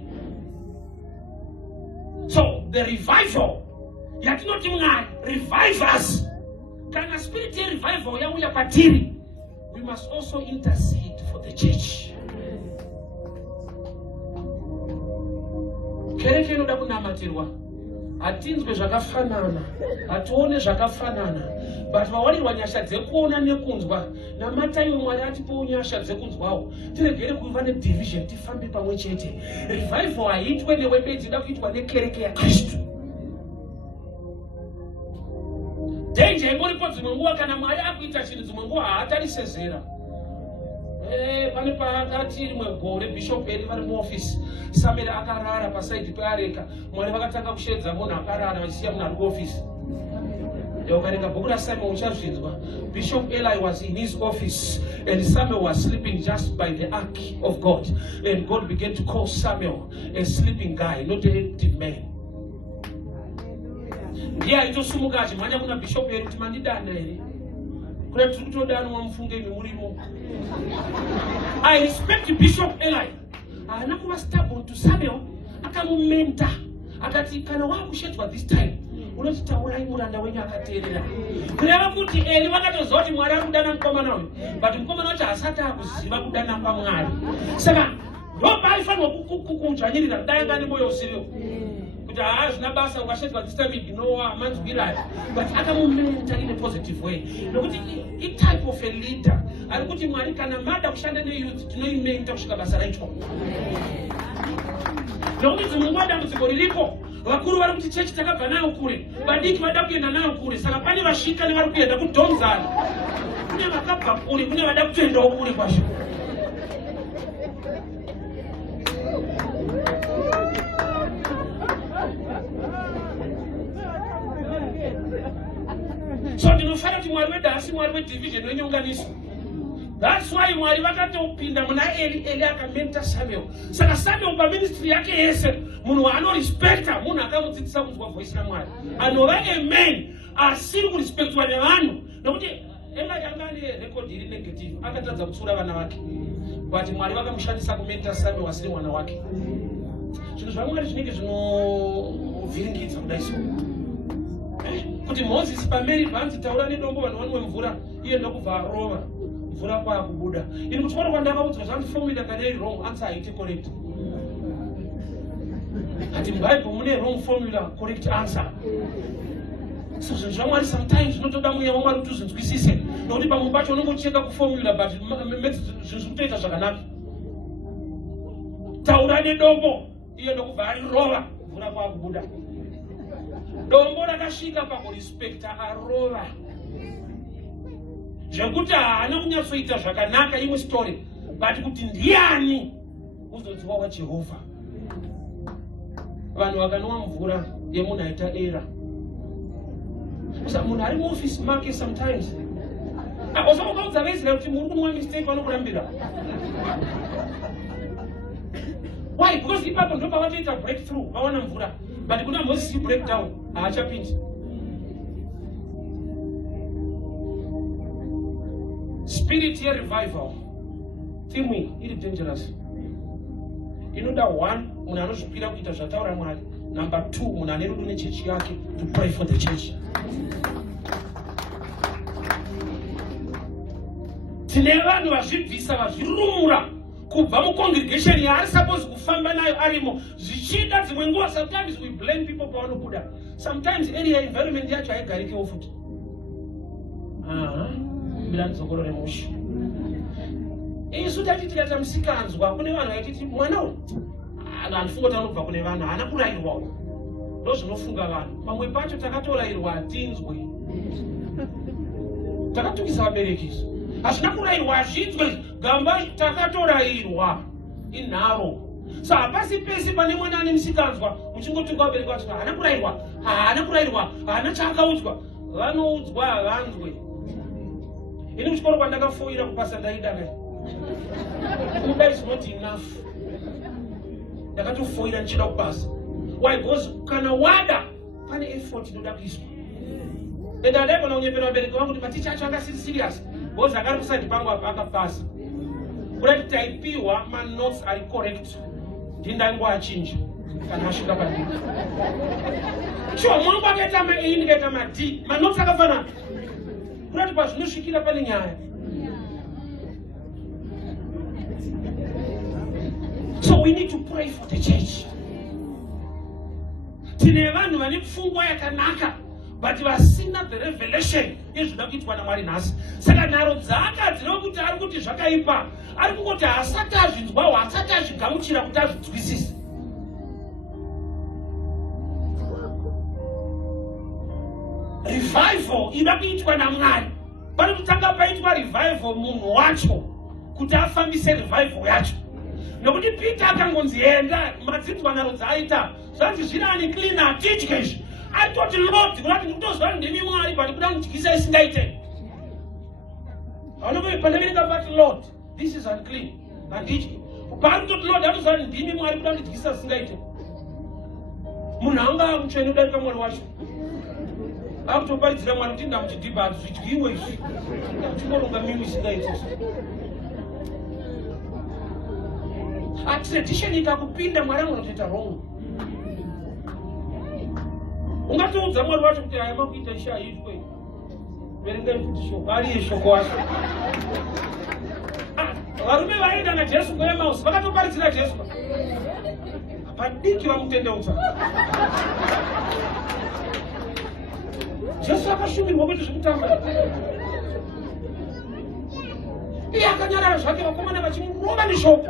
So the revival yatinoti Mwari revive us. Kana spirit ye revival yauya patiri, we must also intercede for the church. Kereke inoda kunamatirwa. Hatinzwe zvakafanana, hatione zvakafanana, but vawarirwa nyasha dzekuona nekunzwa. Namataiwe Mwari atipo nyasha dzekunzwawo. Tiregere kuva nedivision, tifambe pamwe chete. Revival haitwe newebedzi, inoda kuitwa nekereke yaKristu. Danger ingoripo dzimwe nguva kana Mwari akuita chinhu dzimwe nguva haatarise zera. Pane pakati rimwe gore bishop eri vari muoffice. Samira akarara pasaidi peareka. Mwari vakatanga kushedza munhu akarara vachisiya munhu ari kuoffice. Bishop Eli was in his office and Samuel was sleeping just by the ark of God. And God began to call Samuel a sleeping guy, not a active man. Yeah, it was Sumugaji. Manya Bishop Eli I respect Bishop Eli. Anakuwa stubborn to Samuel. Akamumenta. Akati kana wakushetwa this time. Unotitaura imuranda wenyu akaterera. Kureva kuti Eli vakatozoti Mwari ari kudana mukoma nawe. But mukoma nawe asati akuziva kudana kwaMwari. Saka ropa aifanwa kukudzvanyirira danga nemoyo usiriwo. Kuti hazvina basa ukashetwa this time ignore manzwirayo. But akamumenta in a positive way. Nokuti a type of a leader. Ari kuti Mwari kana mada kushanda neyouth tinoimenta kusvika basa raitwa. Nokuti dzimwe dambudziko riripo. Vakuru vari kuti chechi takabva nayo kure, vadiki vada kuenda nayo kure, saka pane vasvikani vari kuenda kudhonzana. Kune vakabva kure, kune vada kutoendawo kure kwazvo. So ndinofanira kuti Mwari wedu haasi Mwari wedivision wenyonganiso. That's why Mwari vakatopinda muna Eli akamenta Samuel. Saka Samuel paministry yake yese munhu anorespekta munhu akamudzidzisa kunzwa voice raMwari. Anova a man asiri kurespektwa nevanhu nokuti Eli yanga ane record iri negative akatadza kutsura vana vake. But Mwari vakamushandisa kumenta Samuel asiri mwana wake. Zvinhu zvaMwari zvinenge zvinovhiringidza kudai so. Kuti Moses pameri bhanzi taura nedombo vanhu vanwe mvura iye ndokubva arova. Mvura kwakubuda. Ini kuchikoro kwandakaudzwa zvanzi formula kana iri wrong answer haiti correct. Ati mBible mune wrong formula correct answer. So zvinhu zvaMwari sometimes zvinotoda mweya waMwari kuti uzvinzwisise. Nokuti pamwe pacho unongocheka kuformula but zvinhu zvikutoita zvakanaka. Taura nedombo iye ndokubva arirova mvura kwakubuda. Dombo rakasvika pakurespekta arova. Zvekuti haana kunyatsoita zvakanaka imwe story, but kuti ndiani uzodziwa waJehovha. Vanhu vakanwa mvura yemunhu aita era. Saka munhu ari muofisi make sometimes. Usamukaudza vaIsraeri kuti muri kunwa mistake vanokurambira. Why? Because ipapo ndo pavatoita breakthrough vawana mvura. But kuna Moses breakdown haachapindi. Spirit here revival. Theme iri dangerous. Inoda one, munhu anozvipira kuita zvataura Mwari. Number two, munhu ane rudo nechechi yake to pray for the church. Tine vanhu vazvibvisa vazvirumura kubva mukongregation yaari supposed kufamba nayo arimo. Zvichida dzimwe nguva sometimes we blame people pavanobuda. Sometimes area environment yacho haigarikewo futi. Nzokorore musho. Isu tati tikata musikanzwa kune vanhu vaititi mwana uyu andifunga kuti anobva kune vanhu haana kurayirwawo. Ndo zvinofunga vanhu. Pamwe pacho takatorayirwa hatinzwe. Takatukisa vabereki isu. Hazvina kurayirwa hazvinzwe gamba takatorayirwa inharo. So hapasi pesi pane mwana ane musikanzwa muchingotunga vabereki vacho haana kurayirwa, haana kurayirwa, haana chaakaudzwa. Vanoudzwa havanzwe. Ini kuchikoro kwandakafoira kupasa ndaida naye. Kuda is not enough. Ndakatofoira ndichida kupasa. Why? Because kana wada pane effort inoda kuiswa. Ndadai unyepera vabereki vangu kuti maticha acho akasiri serious. Because akari kusati pangu akapasa. Kuda kuti taipiwa ma notes are correct. Ndindangu achinja. Kana asvika padii. Sure, mwangu akaita ma A ndikaita ma D. Ma notes akafanana. Kurati pazvinosvikira pane nyaya. So we need to pray for the church. Tine vanhu vane pfungwa yakanaka but vasina the revelation yezvinoda kuitwa naMwari nhasi. Saka nharo dzaakadzira kuti ari kuti zvakaipa, ari kungoti haasati azvinzwawo, haasati azvigamuchira kuti azvinzwisise. Revival ida kuitwa naMwari. Pari kutanga paitwa revival munhu wacho kuti afambise revival yacho. Nokuti Peter akangonzi enda madzidzwa nharo dzaaita zvanzi zviri ani clean hatidye izvi. I thought the Lord did not one demi but don't Jesus guided. I know pandemic about the Lord. This is unclean. And teach. Part of the Lord that was on demi but don't Jesus guided. Munanga mchenu that come on watch. After by the one thing I'm to debate which we wish. Tomorrow the music guided. A tradition ikakupinda mwanangu unateta wrong. Ungatoudza mwari wacho kuti aya makuita isha aitwe. Verengai kuti shoko ari shoko wacho. Varume vaenda naJesu kuEmaus vakatoparidzira Jesu. Padiki vamutendeutsa. Jesu akashumirwa kuti zvekutamba. Iye akanyarara zvake vakomana vachimurova neshoko.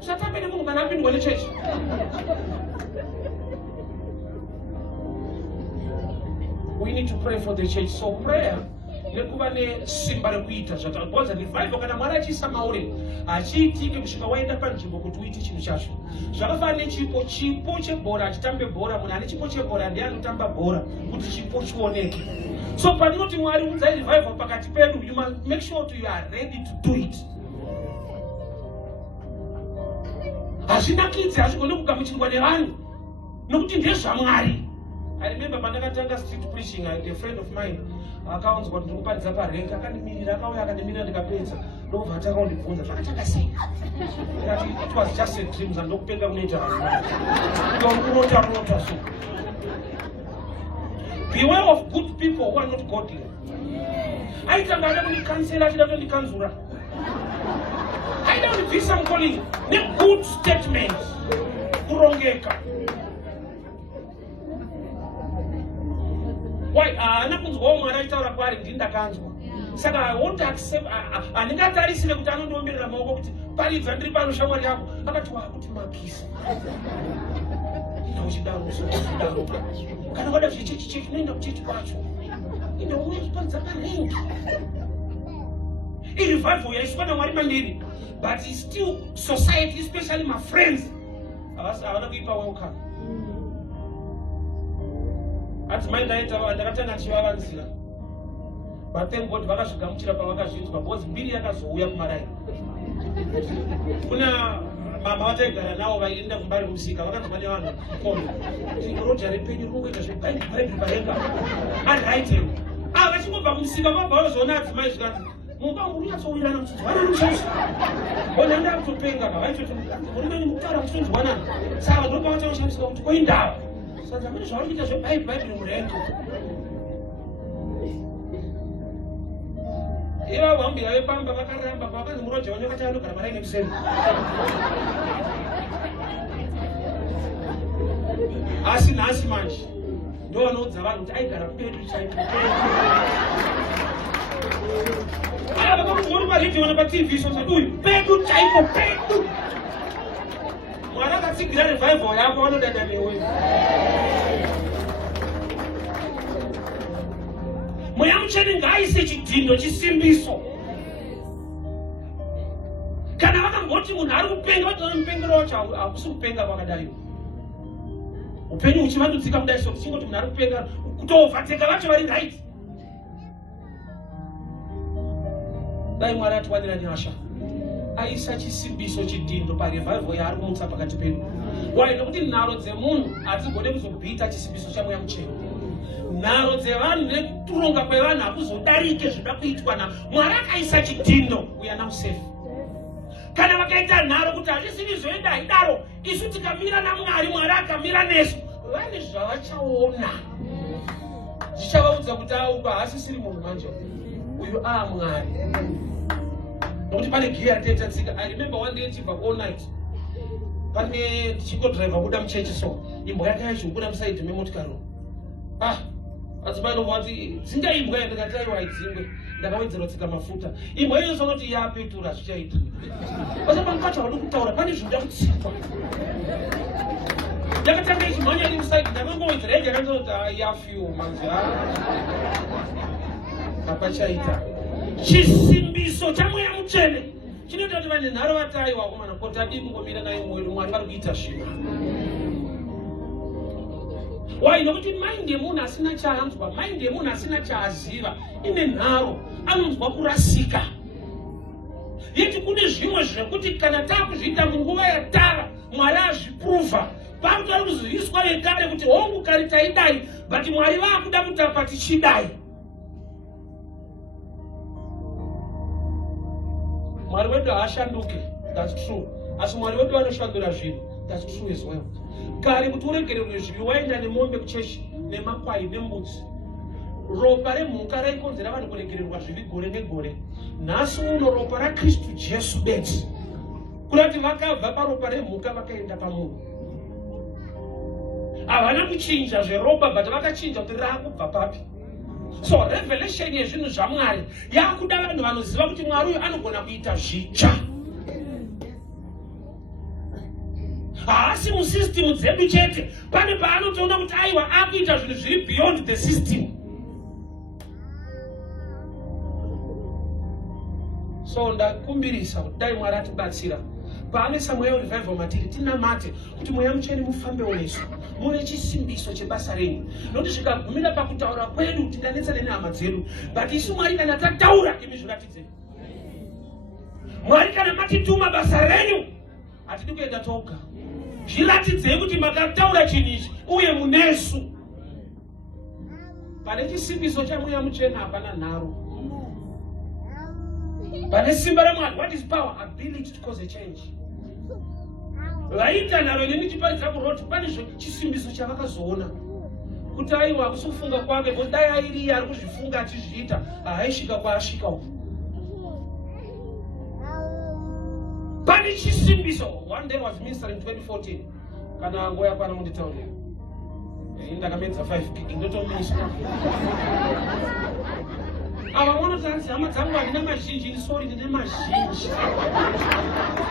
Satambe nemunhu kana apindwa nechechi. We need to pray for the church. So prayer nekuva nesimba rekuita zvatakuudza revival kana Mwari achiisa mauri achiitike kusvika waenda panzvimbo kuti uite chinhu chacho. Zvakafanana nechipo chebhora achitambe bhora munhu ane chipo chebhora ndiye anotamba bhora kuti chipo chioneke. So pandinoti Mwari udzai revival pakati pedu, you must make sure you are ready to do it. Hazvinakidzi hazvigone kugamuchirwa nevanhu nokuti ndezvaMwari. I remember pandakatanga street preaching, a friend of mine akaunzwa kuti ndikuparidza parengi akandimirira akauya akandimirira ndikapedza ndobva atakaundibvunza zvakatanga sei. Ndikati it was just a dream zandokupenga kunoita vanhu unota so. Beware of good people who are not godly. Aitanga ada kundikansela achida kundikanzura. I don't be some calling make good statements. Kurongeka. Why? Anakunzwa Mwari aitaura kwaari ndindakanzwa. Saka I won't accept. Andingatarisire kuti anondiomberera maoko kuti paridza ndiri pano shamwari yako. Akati wakuti makisa. Ndauchidaro usodaro. Kana wada zvichechi noenda kuchechi kwacho. Inde unochiparidza parengi. Revival yaiswa naMwari mandiri. But it's still society, especially my friends. I want to be welcome. At my night, I ndakatanga chivavanzira. But thank God vakasvikamuchira pavakazvinzwa because mbiri yakazouya kumaraini. Kuna mama vataigara navo vaienda kumbari musika vakanzwa nevanhu kono. Roja repenyu rinongoita zvekubairi parenga. Andiaitem. Vachingobva kumusika vabva vazoona adzimai zvikanzi mumba unyatsowirirana muchinzwanana muchaizvo. Bona ndakutopenga vaitoti murume mutaura muchinzwanana. Saka ndopavachoshandiswa kuti koindava. Saka mune zvauri kuita zvebhaibheri murengo. Iva vahambira vepamba vakaramba vakanzi muroja wanyu vakati anogara maraini kuseni. Asi nhasi manje ndo vanoudza vanhu kuti aigara pedu chaipo. Vakamuona paredhiyo na paTV sosati uyu pedu chaipo pedu. Mwari akatsigira revival yako vanodada newe. Mweya Mutsvene ngaaise chidhindo chisimbiso. Kana vakangoti munhu ari kupenga vatoona mupengero wacho hakusi kupenga kwakadai. Upenyu huchivandudzika kudai so tichingoti munhu ari kupenga kutovhateka vacho vari right. Dai Mwari atiwanira nyasha. Aisa chisimbiso chidhindo parevival yaari kumutsa pakati pedu. Why? Nokuti nharo dzemunhu hadzigone kuzobvita chisimbiso chaMweya Mutsvene. Nharo dzevanhu nekuronga kwevanhu hakuzodarike zvida kuitwa naMwari akaisa chidhindo. We are now safe. Kana vakaita nharo kuti hazvisiri zvoenda haidaro isu tikamira naMwari Mwari akamira nesu vane zvavachaona. Zvichavaudza kuti auka haasisiri munhu manje uyu Mwari. Nokuti pane gear tetatsika. I remember one day tibva all night. Pane tichingodriva kuda muchechi so imbwa yake yaizvokuda musaidhi memotikari. Adzimai ndobva kuti dzinga imbwa ndikati aiwa idzingwe ndakawedzera kutsika mafuta. Imbwa iyo saka kuti yapetura hazvichaita. Asi panguva chaudi kutaura pane zvinoda kutsikwa. Ndakatanga ichimhanya iri musaidhi ndakangowedzera yega yakanzoti yafiwo manje hapachaita. Chisimbiso chaMweya Mutsvene chinoita kuti vane nharo vatai vakomana koti adi kungomira naye mwedu Mwari vari kuita zvima. Why? Nokuti mind yemunhu asina chaanzwa, mind yemunhu asina chaaziva, ine nharo, anonzwa kurasika. Yeti kune zvimwe zvekuti kana takuzviita munguva yatara, Mwari azviprova. Pakutori kuziviswa vekare kuti hongu kare taidai, but Mwari vakuda kutapa tichidai. Mwari wedu haashanduke, that's true. Asi Mwari wedu anoshandura zvinhu, that's true as well. Kare kuti uregererwe zvivi waenda nemombe kuchechi, nemakwai nembudzi. Ropa remhuka raikonzera vanhu kuregererwa zvivi gore negore. Nhasi uno ropa raKristu Jesu bedzi. Kurati vakabva paropa remhuka vakaenda pamunhu. Havana kuchinja zveropa, but vakachinja kuti raakubva papi. So revelation yezvinhu zvaMwari yakuda vanhu vanoziva kuti Mwari uyu anogona kuita zvitsva. Haasi musystem dzedu chete, pane paanotoona kuti aiwa akuita zvinhu zviri beyond the system. So ndakumbirisa kuti dai Mwari atibatsira paanesa mweya revival matiri tinamate kuti mweya mucheni mufambewo nesu, mune chisimbiso chebasa renyu. Nokuti zvikagumira pakutaura kwedu tinganetsana nehama dzedu, but isu Mwari kana tataura imi zviratidzei. Mwari kana matituma basa renyu hatidi kuenda toga, zviratidzei kuti makataura chinhu ichi uye munesu. Pane chisimbiso chamweya mucheni hapana nharo. Pane simba raMwari, what is power? Ability to cause a change. Vaita nharo neni chiparidza kuroti pane chisimbiso chavakazoona kuti aiwa kusufunga kwake, kuti dai airiya ari kuzvifunga achizviita haisvika kwaasvika uku. Pane chisimbiso. One day was ministering 2014. Kana nguva yakwana munditaurira. Ndakamedza 5 gig ndotomiswa. Ava vanotanzi hama dzangu handina mazhinji, ini sorry ndine mazhinji.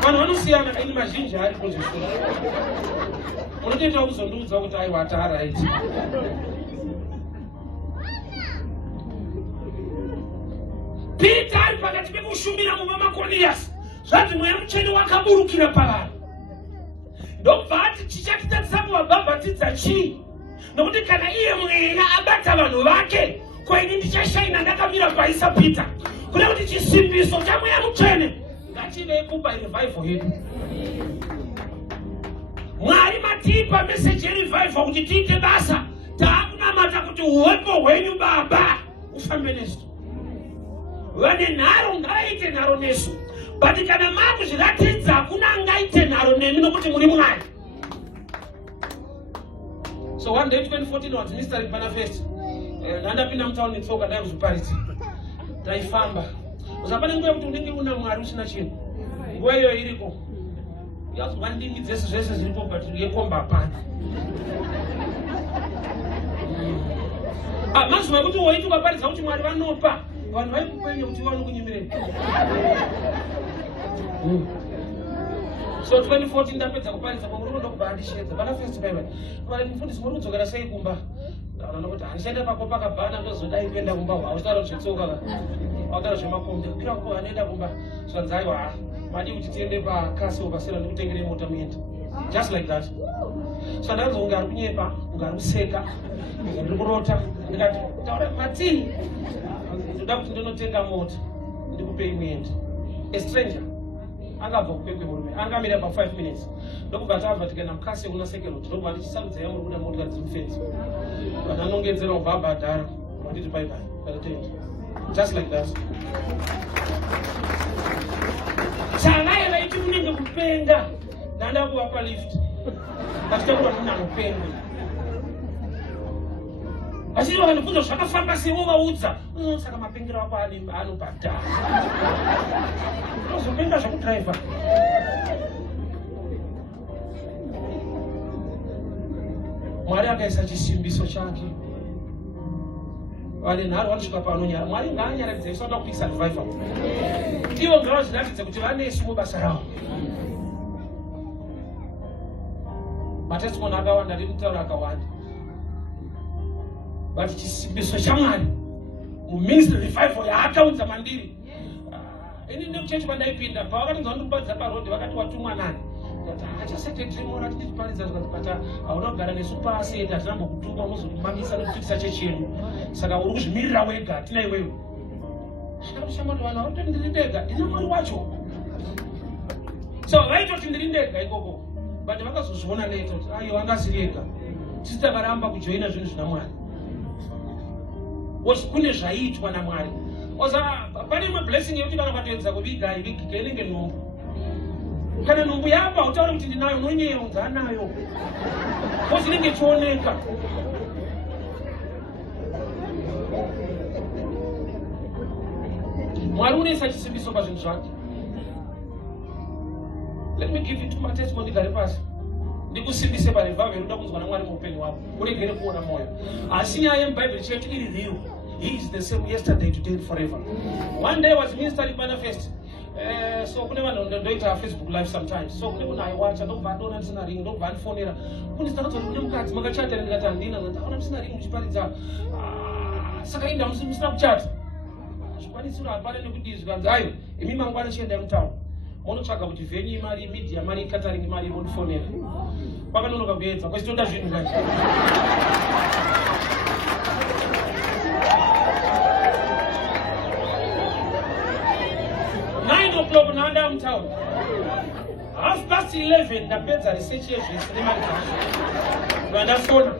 Vanhu vanosiyana ini mazhinji ari kuzvisura. Unotoita kuzondiudza kuti aiwa right. Peter ari pakati pekushumira mumba maKoniriasi, zvati mweya mucheni wakaburukira pavari. Ndobva ati chichatitadzisa kuvabhabhatidza chii? Nokuti kana iye mweya abata vanhu vake, kwaini ndichashaina ndakamira paisa Peter. Kuda kuti chisimbiso chamweya muchene ngachive kupa revival yedu. Mwari matipa message yerevival kuti tiite basa, taakunamata kuti uwepo hwenyu Baba ufambe nesu. Vane nharo ngavaite nharo nesu, but kana makuzviratidza hakuna angaite nharo nemi nokuti muri Mwari. So one day 2014 was ministering manifest. Ndandapinda mutauni netsoka dai kuzviparidza. Taifamba. Uzapane nguva kuti unenge una Mwari usina chinhu. Nguva iyo iriko. Yazwa ndingi dzese zvese zviripo but yekomba hapana. Mazuva ekuti woiti ukaparidza kuti Mwari vanopa, vanhu vaikupenga kuti vaone kunyemerera. So 2014 ndapedza kuparidza mamuri unoda kubva ndishedza pana first Bible. Kwari mufundisi muri kudzokera sei kumba? Ndaona kuti handichaenda pako pakabhana ndozodai kuenda kumba. Hauchitaura zvitsoka ka. Wagara zvemakombi. Kira ko anoenda kumba. Zvanzi aiwa madi kuti tiende pakasi opasera ndikutengere mota muende. Just like that. So ndanzi unga ari kunyepa, unga ari kuseka, unga ari kurota. Ndikati taura matini. Ndoda kuti ndinotenga mota. Ndikupei muende. A stranger. Angabva kupekwe murume. Angamira pa 5 minutes. Ndokubva tabva tikaenda mukasi una second. Ndokubva ndichisarudza yangu kuda motikari dziri mufenzi. Vananongedzera ubhabhadhara. Vanditi bye bye. Ndatoenda. Just like that. Changaya vaiti munenge kupenga. Ndanda kuvapa lift. Vachitakuva ndinanopenga. Asi vakandifunza zvakafamba sevo vaudza. Saka mapengero ako anobhadhara. Unozopenga zvekudhiraivha. Mwari akaisa chisimbiso chake. Vane nharo vanosvika paanonyara. Mwari ngaanyaradze isu anoda kupisa revival. Ivo ngavazviratidze kuti vanesu mubasa ravo. Matestimony akawanda ndimutauro akawanda. But chisimbiso chaMwari muministry revival yaakaudza mandiri. Ini nekuchechi pandaipinda pavakatinza ndikubadza parodi vakati watumwa nani. achasete trimora tichiparidza zvakati hauna kugara nesu pasi ende hatinambo kutuma muzokubamisa nekufikisa chechi yedu saka uri kuzvimirira wega hatina iwewe zvakakushama kuti vanhu varoti ndiri ndega ndina mwari wacho so vaitoti ndiri ndega ikoko but vakazozviona later kuti aiyo anga asiri ega tisi takaramba kujoina zvinhu zvina mwari kune zvaiitwa namwari oza pane imwe blessing yekuti kana ukatoedza kuviga ivigike inenge nhumbu kana nhumbu yapa utaure kuti ndinayo unonyeunza nayo kozi inenge ichioneka mwari unoisa chisimbiso pazvinhu zvake. Let me give you two more testimony gare pasi ndikusimbise parevival yeruda kunzwa namwari muupenyu wako uregere kuona moyo asi nyaya yemubhaibheri chetu iri real. He is the same yesterday, today, and forever. One day I was ministering manifest. So kune vanhu ndoita Facebook live sometimes. So kune munhu aiwacha ndobva ndona ndisina ring ndobva ndifonera. Kune ndakati kune mukadzi makachata ndikati handina ndaona ndisina ring muchiparidza. Saka inda musina kuchata. Zvikwanisiro hapana nekudizvi kanzi ayo imi mangwana chienda mutauni. Munotsvaga kuti venue mari, media mari, catering mari mundifonera. Pakanonoka kuedza kwachitoda zvinhu zvacho. 9 o'clock naenda mtown. 11:30 ndapedza research yezvese nemari dzacho. Ndafona.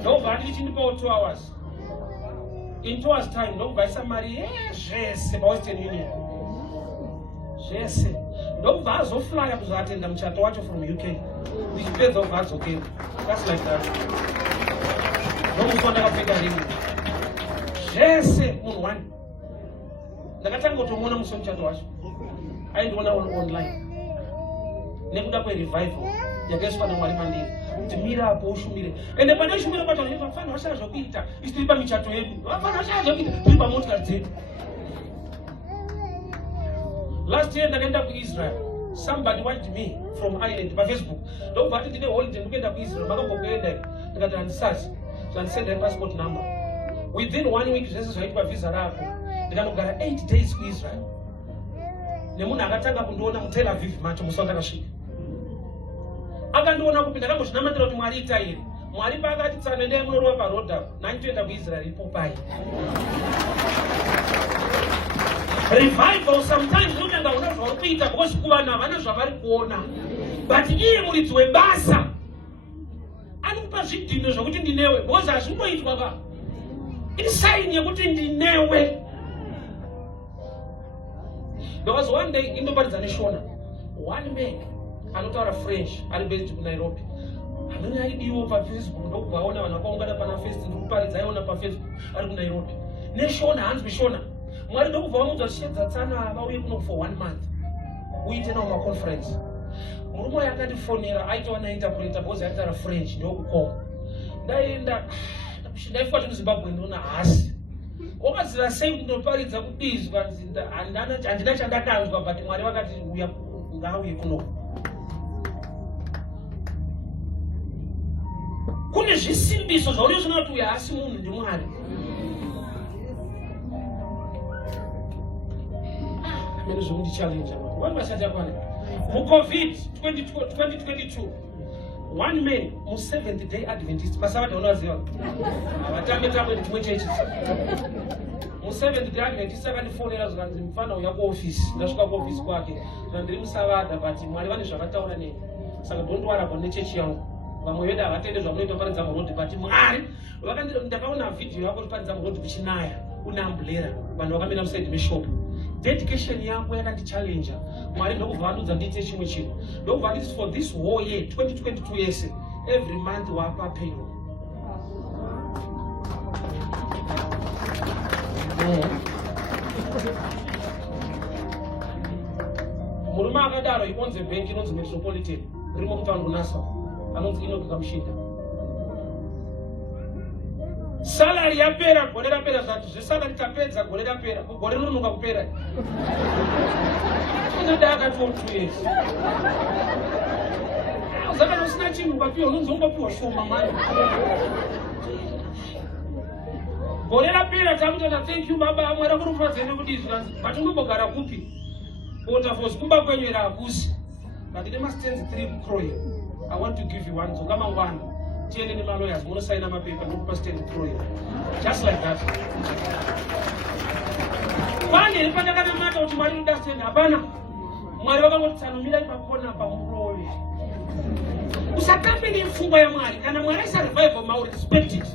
Ndobva ndichindipa 2 hours. In 2 hours time ndobvaisa mari yezvese paWestern Union. Zvese. Ndobva azoflya kuzoatenda muchato wacho from UK. Ndichipedza obva adzokera. That's like that. Ndomuswa ndakapfeka ringi. Zvese munhu wani. Ndakatanga kutomuona musi muchato wacho. Aindiona online. Nekuda kwerevival yakaiswa namwari mandiri kuti mira apo ushumire ende pane ushumire pato vafana vashaya zvokuita isi tiri pamichato yedu vafana vashaya zvokuita tiri pamotikari dzedu. Last year ndakaenda kuIsrael. Somebody wanted me from Ireland paFacebook. Ndobva ati ndine holiday ndikuenda kuIsrael makambokuenda ndikati handisati ndandisenda passport number. Within 1 week zvese zvaitwa visa rako ndikanogara 8 days kuIsrael. Nemunhu akatanga kundiona muTel Aviv macho musi wandakasvika. Akandiona kupinda akambozvinamatira kuti mwari ita iri. Mwari paakati tsano endai munorova parodha nani toenda kuIsrael ipo pai. Revival sometimes unotanga una zvauri kuita because kuvana havana zvavari kuona. But iye muridzi webasa anokupa zvidhino zvokuti ndinewe because hazvingoitwa ka. Insign yekuti ndinewe. There was one day in Nobody Shona, one man anotaura French ari based ku Nairobi. Amene aidiwo pa Facebook ndokuvaona vanhu vakaungana pana Facebook ndikuparidza aiona pa Facebook ari ku Nairobi. Neshona hanzi Shona. Mwari ndokubva vamudza shedza tsana vauye kuno for 1 month. Uite nawo maconference. Murume yakandifonera aitawa nainterpreter because aitaura French ndokukoma. Ndaenda ndaifuka kuti muZimbabwe ndona hasi. Wakazira sei kundoparidza kudizwa handina chandakanzwa but mwari vakati uya ngauye kuno. Kune zvisimbiso zvauri zvinoti uya hasi munhu ndimwari. Mene zvokuti challenge wani vasati yakwana muCovid 2022 one man mu7th day Adventist pasavata unoziva vatambe chimwe chechi mu7th day Adventist akandifonera zvikanzi mufana uya kuofisi ndasvika kuofisi kwake ndiri musavata but mwari vane zvavataura neni saka ndondwarapa nechechi yangu vamwe vedu havatende zvamunoita paridza murodhi but mwari ndakaona vhidhiyo yako paridza murodhi kuchinaya une umbrella vanhu vakamira musaidi meshop. Dedication yako yakandichallenja mwari ndokubva vandudza ndiite chimwe chinhu ndokubva nditi for this whole year 2022 yese every month wapa payroll. Murume akadaro ikonze bank inonzi Metropolitan rimo kutauni kunaswa anonzi Inoki Mushinda. Salary yapera gore rapera zvatu zvesalary tapedza gore rapera gore rinonoka kupera inodaka for 2 years uzakana usina chinhu ukapiwa unonzongopiwa shoma mari gore rapera takutota thank you baba mwari akurufadzei nekuti izvi but unombogara kupi kota for kumba kwenyu era hakusi but there must stand 3 crore. I want to give you one. So come on, one. Tell any lawyers, want to sign my paper, no must stand 3 crore. Just like that. One day, if I can't matter what you understand, Abana, my other one tell me like a corner from Rory. Usatapeni mfungo ya mwari, kana mwari survival ma respect it.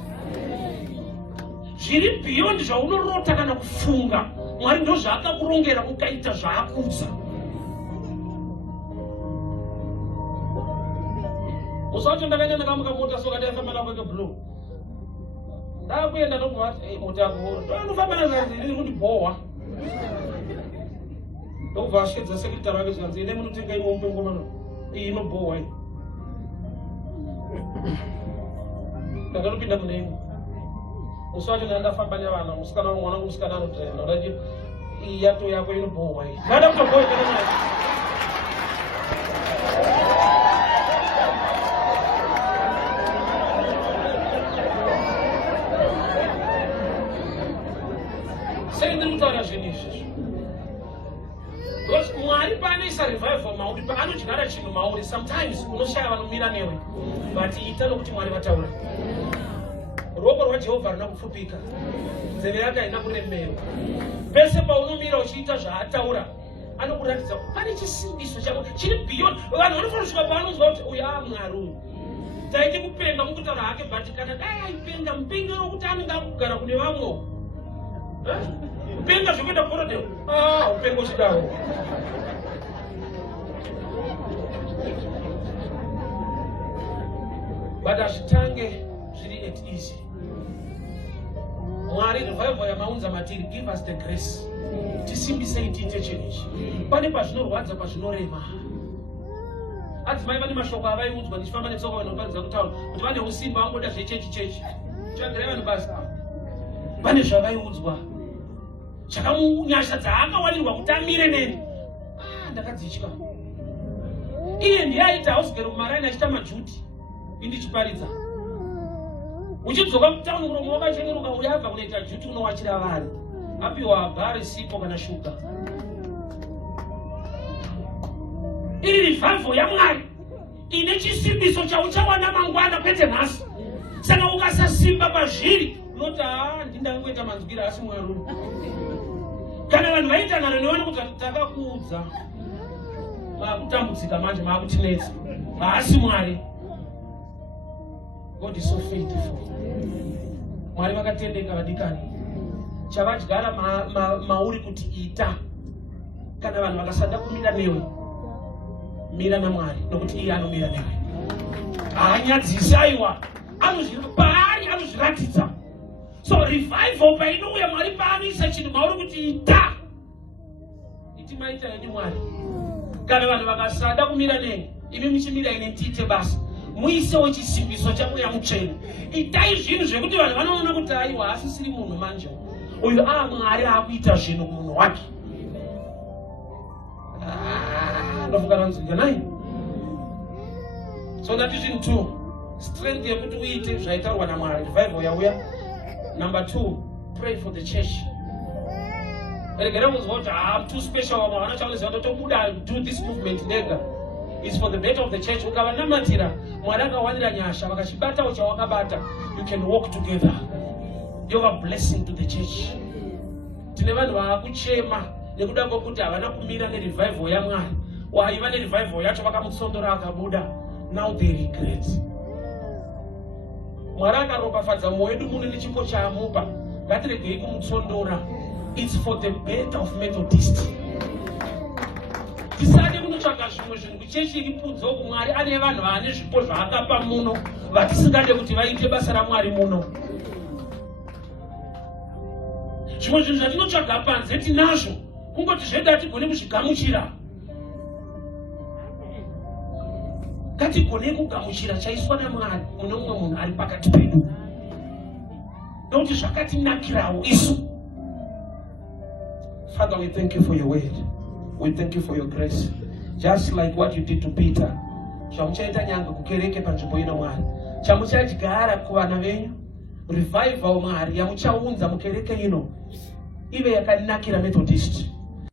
Zviri beyond zvaunorota kana kufunga, mwari ndo zvakakurongera ukaita zvaakuza. Usati ndakaenda ndakamuka mota soka ndafamba nakweke blue. Ndakuenda ndobva mota yako ndofamba nazanzi ndiri kundibohwa. Ndobva asvedza sekretari wake zvanzi ine munotenga imwe mupengo mano. Iyi inobohwa iyi. Ndakanopinda mune imwe. Musi wacho ndandafamba nevana musikana mwana musikana anodhiraivha ndati iyi yato yako inobohwa iyi. Ndada kutobohwa nayo. Sei ndiri kutaura zvinhu izvizvi. Because mwari paanoisa revival mauri paanodyara chinhu mauri sometimes unoshaya vanomira newe but ita nokuti mwari vataura. Ruoko rwaJehovha runa kupfupika, nzeve yake haina kuremera. Pese paunomira uchiita zvaataura anokuratidza pane chisimbiso chako chiri beyond. Vanhu vanofanira kusvika paanonzwa kuti uyu mwari uyu taiti kupenga mukutaura hake but kana dai aipenga mupenga wokuti anenge akugara kune vamwe upenga zvekuenda kukorodeo upenga uchidaro. But azvitange zviri at easy. Mwari revival yamaunza matiri, give us the grace. Tisimbisei tiite chinhu ichi. Pane pazvinorwadza pazvinorema. Adzimai vane mashoko avaiudzwa ndichifamba netsoka vanoparidza kutaura kuti vane usimba vangoda zvechechi. Chagara vanhu basi. Pane zvavaiudzwa. Chakamunyasha dzaakawanirwa kuti amire neni. Ndakadzitya. Iye ndiye aita house girl kumaraini achita majuti. Indichiparidza. Uchidzoka kutauni muromo wakacheneruka uyabva kunoita juti unowachira vari. Apiwa gari sipo kana shuga. Iri revival yaMwari ine chisimbiso chauchawana mangwana kwete nhasi. Saka ukasasimba pazviri unoti ndindangoita manzwira asi Mwari. Kana vanhu vaita naro newana kuti takakuudza maakutambudzika manje maakutinetsa asi Mwari. God is so faithful. Mwari vakatendeka vadikani. Chavadyara mauri kuti ita. Kana vanhu vakasada kumira newe, mira naMwari nokuti iye anomira newe. Haanyadzisi aiwa. Paari anozviratidza. So revival painouya Mwari paanoisa chinhu mauri kuti ita. Iti maita yenyu Mwari. Kana vanhu vakasada kumira newe, imi muchimira ine tiite basi. Muisewo chisimbiso chaMweya Mutsvene. Itai zvinhu zvekuti vanhu vanoona kuti aiwa asisiri munhu manje. Uyu Mwari akuita zvinhu kumunhu wake. Ndofunga nanzwika nai. So that is in 2. Strength yekuti uite zvaitaurwa naMwari. Revival yauya. Number 2, pray for the church. I'm too special. I do this movement later. It's for the better of the church. You can walk together. You have a blessing to the church. Now they regret. It's for the better of Methodist. Tisade kunotsvaga zvimwe zvinhu kuchechi iripunzo kuMwari ane vanhu vane zvipo zvaakapa muno vatisingade kuti vaite basa raMwari muno. Zvimwe zvinhu zvatinotsvaga panze tinazvo kungoti zvedu hatigone kuzvigamuchira. Ngatigone kugamuchira chaiswa naMwari mune mumwe munhu ari pakati pedu nokuti zvakatinakirawo isu. Father, we thank you for your word. We thank you for your grace. Just like what you did to Peter. Chamuchaita nyanga kukereke panzvimbo ino Mwari. Chamuchadyara kuvana venyu. Revival Mwari yamuchaunza mukereke ino. Ive yakanakira Methodist.